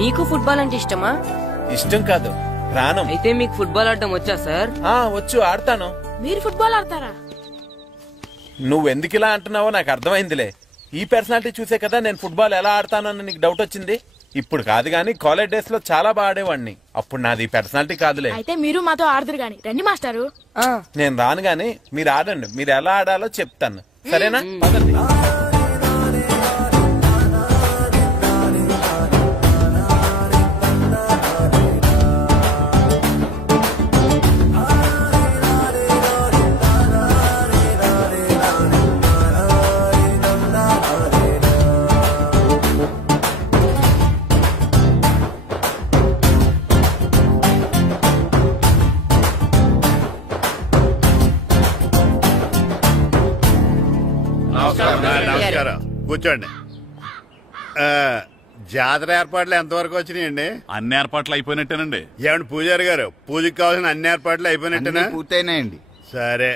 మీకు ఫుట్బాల్ అంటే ఇష్టమా? ఇష్టం కాదు, ప్రాణం. అయితే మీకు ఫుట్బాల్ ఆడటం వచ్చా సార్? వచ్చు, ఆడతాను. మీరు ఫుట్బాల్ ఆడతారా? నువ్వెందుకు ఇలా అంటున్నావో నాకు అర్థమైందిలే. ఈ పర్సనాలిటీ చూసే కదా నేను ఫుట్బాల్ ఎలా ఆడతానని నీకు డౌట్ వచ్చింది. ఇప్పుడు కాదు గానీ కాలేజ్ డేస్ లో చాలా బాగా ఆడేవాడిని. అప్పుడు నాది పర్సనాలిటీ కాదులే. అయితే మీరు మాతో ఆడదురు గాని రండి మాస్టారు. నేను రాను గానీ మీరు ఆడండి. మీరు ఎలా ఆడాలో చెప్తాను. సరేనా? పదండి. నమస్కారం, కూర్చోండి. జాతర ఏర్పాట్లు ఎంతవరకు వచ్చినాయండి? అన్ని ఏర్పాట్లు అయిపోయినట్టేనండి. ఏమండి పూజారి గారు, పూజకి కావాల్సిన అన్ని ఏర్పాట్లు అయిపోయినట్టేనా? పూర్తయినాయండి. సరే,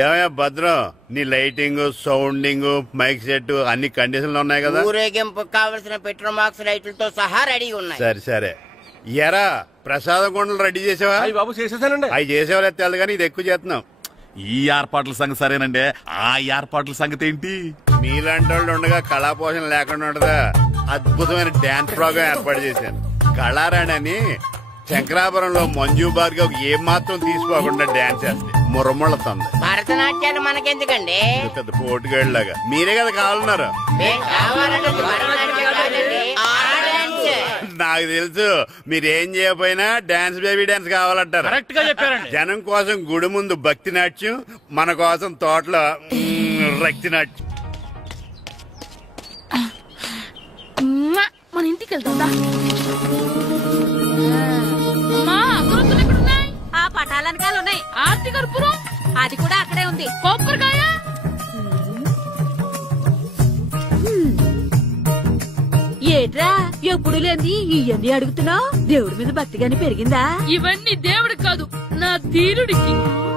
ఏమయ్యా భద్రం, నీ లైటింగ్, సౌండింగ్, మైక్ సెట్ అన్ని కండిషన్లు ఉన్నాయి కదా? ఊరేగింపు కావలసిన పెట్రోల్ మార్క్స్ లైట్లతో సహా రెడీ ఉన్నాయి. సరే. ఎరా ప్రసాదం కొండలు రెడీ చేసావా? బాబు చేసేసానండి. అవి చేసేవాళ్ళు తెలు కానీ ఇది ఎక్కువ చేస్తున్నాం. ఈ ఏర్పాట్ల సంగతి సరేనండి, ఆ ఏర్పాట్ల సంగతి ఏంటి? మీలాంటి వాళ్ళు ఉండగా కళాపోషణ లేకుండా ఉండదా? అద్భుతమైన డాన్స్ ప్రోగ్రాం ఏర్పాటు చేశాను. కళారాణి అని శంకరాపురంలో మంజు భార్గవ్ ఏం మాత్రం తీసుకోకుండా డాన్స్ చేస్తే మురముళ్ళతుంది. భరతనాట్యాలు మనకెందుకండి? పెద్ద పోటుగాళ్ళలాగా మీరే కదా కావాలన్నారు. నాకు తెలుసు మీరేం చేయకపోయినా డాన్స్ బేబీ డాన్స్ కావాలంటారు. కరెక్ట్ గా చెప్పారండి. జనం కోసం గుడి ముందు భక్తి నాట్యం, మన కోసం తోటలో రక్తి నాట్యం. మన ఇంటికి వెళ్తుందా? పటాలనకాలు ఉన్నాయి. ఆర్తి కర్పూరం అది కూడా అక్కడే ఉంది. కొబ్బరికాయ ఏట్రా ఎప్పుడు లేని ఇవన్నీ అడుగుతున్నావు? దేవుడి మీద భక్తి గాని పెరిగిందా? ఇవన్నీ దేవుడికి కాదు, నా ధీరుడికి.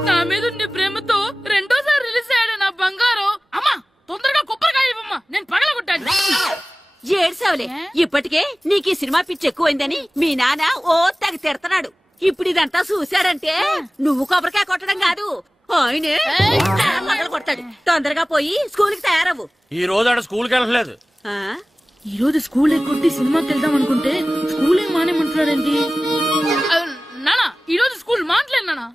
నా మీద ఉండే ప్రేమతో రెండోసారి రిలీజ్ అయ్యాడు నా బంగారం. అమ్మా తొందరగా కొబ్బరికాయ ఇవ్వమ్మా, నేను పగలగొట్టాను. ఏడ్సావులే, ఇప్పటికే నీకు ఈ సినిమా పిచ్చి ఎక్కువైందని మీ నాన్న ఓ తెగ తిడతాడు. ఇప్పుడు ఇదంతా చూశాడంటే నువ్వు కొబ్బరికాయ కొట్టడం కాదు, ఆయనే మొదలు కొడతాడు. తొందరగా పోయి స్కూల్ కి తయారవు. ఈ రోజు ఆడ స్కూల్ కి వెళ్ళలేదు. ఈ రోజు స్కూల్ ఎక్కొట్టి సినిమాకి వెళ్దాం అనుకుంటే స్కూల్ ఏం మానేమంటున్నాడండి. నానా ఈ రోజు స్కూల్ మానట్లేదు నానా.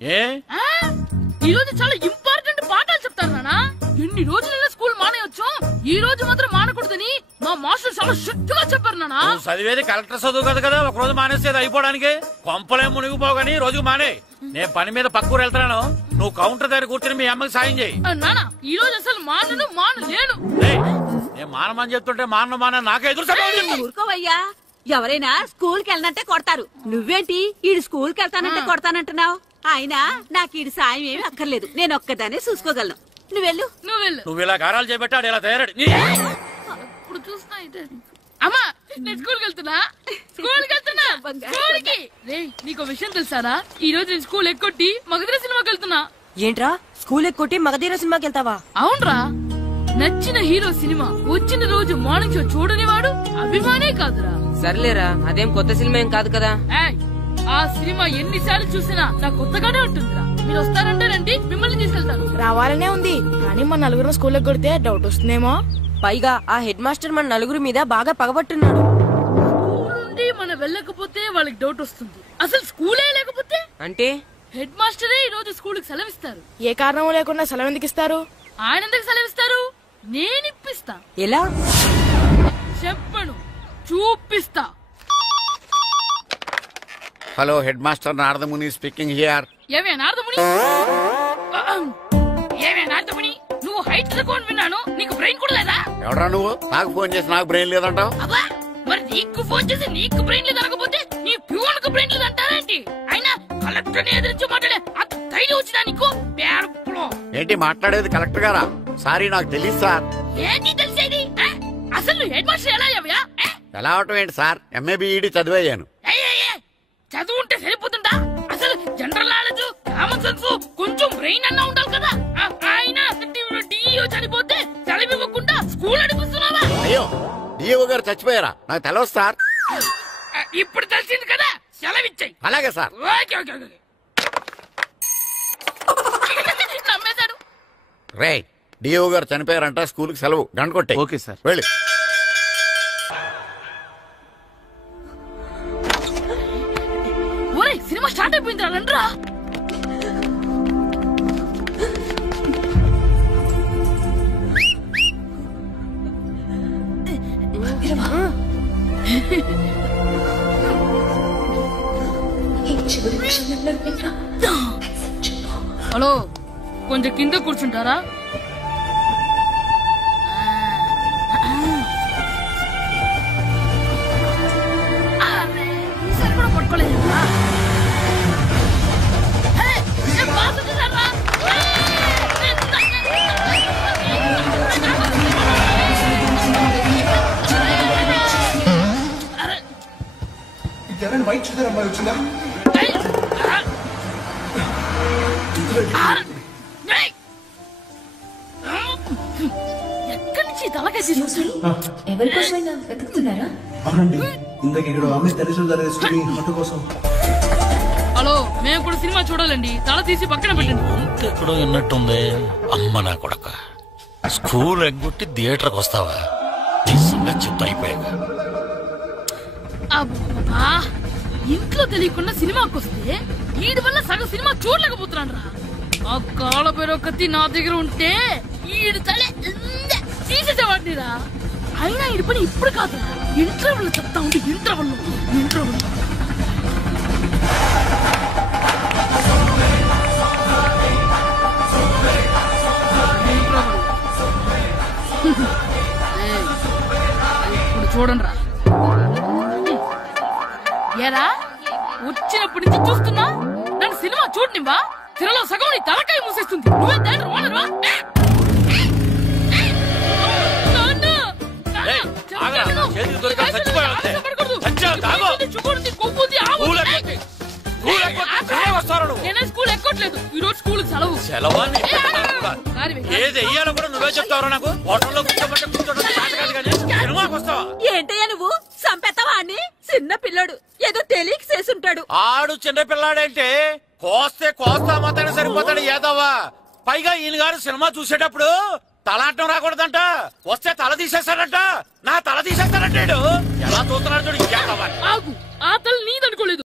ఈ రోజు చాలా ఇంపార్టెంట్ పాఠాలు చెప్తారు నానా. ఎన్ని రోజులైనా స్కూల్ మానేయొచ్చు, ఈ రోజు మాత్రం మానకూడదని మా మాస్టర్ చాలా స్ట్రిక్ట్ గా చెప్పారు నానా. చదివేది కలెక్టర్ చదువు కదా కదా, ఒక రోజు మానేసేది అయిపోవడానికి. కొంపలే మునిగిపోగాని రోజుకు మానే. నేను పని మీద పక్కూరు వెళ్తున్నాను, నువ్వు కౌంటర్ దగ్గర కూర్చొని మీ అమ్మకి సాయం చేయి. నానా ఈ రోజు అసలు మానలేను. నేను మానమని చెప్తుంటే మాన నాకే ఎదురు ఊరుకోవయ్యా, ఎవరైనా స్కూల్ కి వెళ్ళనంటే కొడతారు. నువ్వేంటి ఈడు స్కూల్ కి వెళ్తానంటే కొడతానంటున్నావు? ఆయన నాకు ఈడు సాయం ఏమి అక్కర్లేదు, నేను ఒక్కదానే చూసుకోగలను. నువ్వెళ్ళు. నువ్వు ఇలా గారాలు చేపెట్టాడు ఇలా తయారాడు. ఇప్పుడు చూస్తా అమ్మా, నేను స్కూల్కి వెళ్తున్నా. స్కూల్కి నీకు విషయం తెలుసారా? ఈ రోజు నేను స్కూల్ ఎక్కొట్టి మగధీర సినిమాకి వెళ్తున్నా. ఏంట్రా స్కూల్ ఎక్కొట్టి మగధీర సినిమాకి వెళ్తావా? అవునరా, నచ్చిన హీరో సినిమా వచ్చిన రోజు మార్నింగ్ షో చూడని వాడు అభిమానే కాదురా. సర్లేరా, అదేం కొత్త సినిమా ఏం కాదు కదా. ఆ సినిమా ఎన్నిసార్లు చూసినా నాకు కొత్తగానే ఉంటుందిరా. మీరు వస్తారంటే రండి, మిమ్మల్ని తీసుకెళ్తాను. రావాలనే ఉంది, కానీ మన నలుగురు స్కూల్ కొడితే డౌట్ వస్తుందేమో. పైగా ఆ హెడ్ మాస్టర్ మన నలుగురు మీద బాగా పగబట్టున్నాడు. స్కూల్ నుండి మనం వెళ్ళకపోతే వాళ్ళకి డౌట్ వస్తుంది. అసలు స్కూలే లేకపోతే అంటే హెడ్ మాస్టరే ఈ రోజు స్కూల్ కి సెలవిస్తారు. ఏ కారణం లేకుండా సెలవు ఎందుకు ఇస్తారు? ఆయన ఎందుకు సెలవిస్తారు? నేను ఇప్పిస్తా. ఎలా చెప్పను, చూపిస్తా. Hello, head master Naradamuni speaking here. ఏమే నారదముని, నువ్వు హైట్ తక్కువ విన్నాను, నీకు బ్రెయిన్ కూడా లేదా? ఎవరా నువ్వు? నాకు ఫోన్ చేసి నాకు బ్రెయిన్ లేదంటావు? మరి నీకు ఫోన్ చేసి నీకు బ్రెయిన్ లేదు అనకపోతే నీ ప్యూన్ కు బ్రెయిన్ లేదు అంటారేంటి? అయినా కలెక్టర్ ని ఎదిరించి మాట్లాడే అంత ధైర్యం వచ్చినా నీకు? ఏంటి మాట్లాడేది కలెక్టర్ గారా? సారీ, నాకు తెలియదు సార్. ఏంటి తెలిసేది? అసలు హెడ్ మాస్టర్ ఎలా అయ్యావా? ఎలా అవటం ఏంటి సార్, ఎంఏబిఈడి చదివయ్యాను. చదువు ఉంటే సరిపోతుందా? అసలు జనరల్ నాలెడ్జ్, కామన్ సెన్స్, కొంచెం బ్రెయిన్ అన్నా ఉండాలి కదా. ఆయన డిఇఓ చనిపోతే సెలవివ్వకుండా స్కూల్ నడిపిస్తున్నావా? అయ్యో, డిఇఓ గారు చచ్చిపోయారా? నాకు తెలవదు సార్. ఇప్పుడు తెలిసింది కదా, సెలవిచ్చాయి. అలాగే సార్. నమ్మేశాడు. రే, డిఇఓ గారు చనిపోయారంట, స్కూల్ కి సెలవు, గంట కొట్టే. Okay sir. వెళ్ళి. ఒరే, సినిమా స్టార్ట్ అయిపోయింది, రండిరా. హలో, కొంచెం కింద కూర్చుంటారా? ఈసారి కూడా పట్టుకోలేదు. వైట్ చూద్దరు అమ్మాయి వచ్చిందా? ఎక్కడి నుంచి తలకేసి ఎవరికోసమైనా వెతుకుతున్నారా? అవునండి, ఇందాక ఇక్కడ అమ్మాయి తల్లిదండ్రులు తీసుకుని ఆటో కోసం. హలో, మేము కూడా సినిమా చూడాలండి, తల తీసి పక్కన పెట్టండి. ఎక్కడో విన్నట్టుంది. అమ్మ నా కొడక, స్కూల్ ఎగ్గొట్టి థియేటర్కి వస్తావా? చెప్తా అయిపోయాక. అబ్బా, ఇంట్లో తెలియకుండా సినిమాకి వస్తే వీడి వల్ల సగం సినిమా చూడలేకపోతున్నాను రా. ఆ కాళ్ళ పేరు కత్తి నా దగ్గర ఉంటే ఈడు తలే తీసేసేవాడిని రా. అయినా ఈడి పని ఇప్పుడు కాదు, ఇంటర్వెల్ చెప్తా ఉంటే ఇంటర్వెల్ ఇప్పుడు చూడండి రా. ఏరా, వచ్చినప్పటి నుంచి చూస్తున్నా, నన్ను సినిమా చూడనివ్వా? తిరలో సగం నీ తలకాయ మూసేస్తుంది. నువ్వే దాని రోనరా? నేనే స్కూల్ ఎక్కట్లేదు. ఈ రోజు స్కూల్ సెలవు. ఏది వెయ్యాలో కూడా నువ్వే చెప్తావు నాకు. హోటల్లో కూర్చోబట్టే కూర్చోడం సినిమాకి వస్తావా? ఏంటయ్యా నువ్వు సంపెత్తవా అని? చిన్న పిల్లడు ఏదో తెలియక చేసుంటాడు. ఆడు చిన్న పిల్లాడంటే కోస్తే కోస్తా మాత్రమే సరిపోతాడు ఏదవ్వా. పైగా ఈయన గారు సినిమా చూసేటప్పుడు తలాటం రాకూడదంట. వస్తే తల తీసేస్తాడంట. నా తల తీసేస్తాడంటాడు. ఎలా చూస్తున్నాడు చూడు. ఆగు, ఆ తల నీదనుకోలేదు.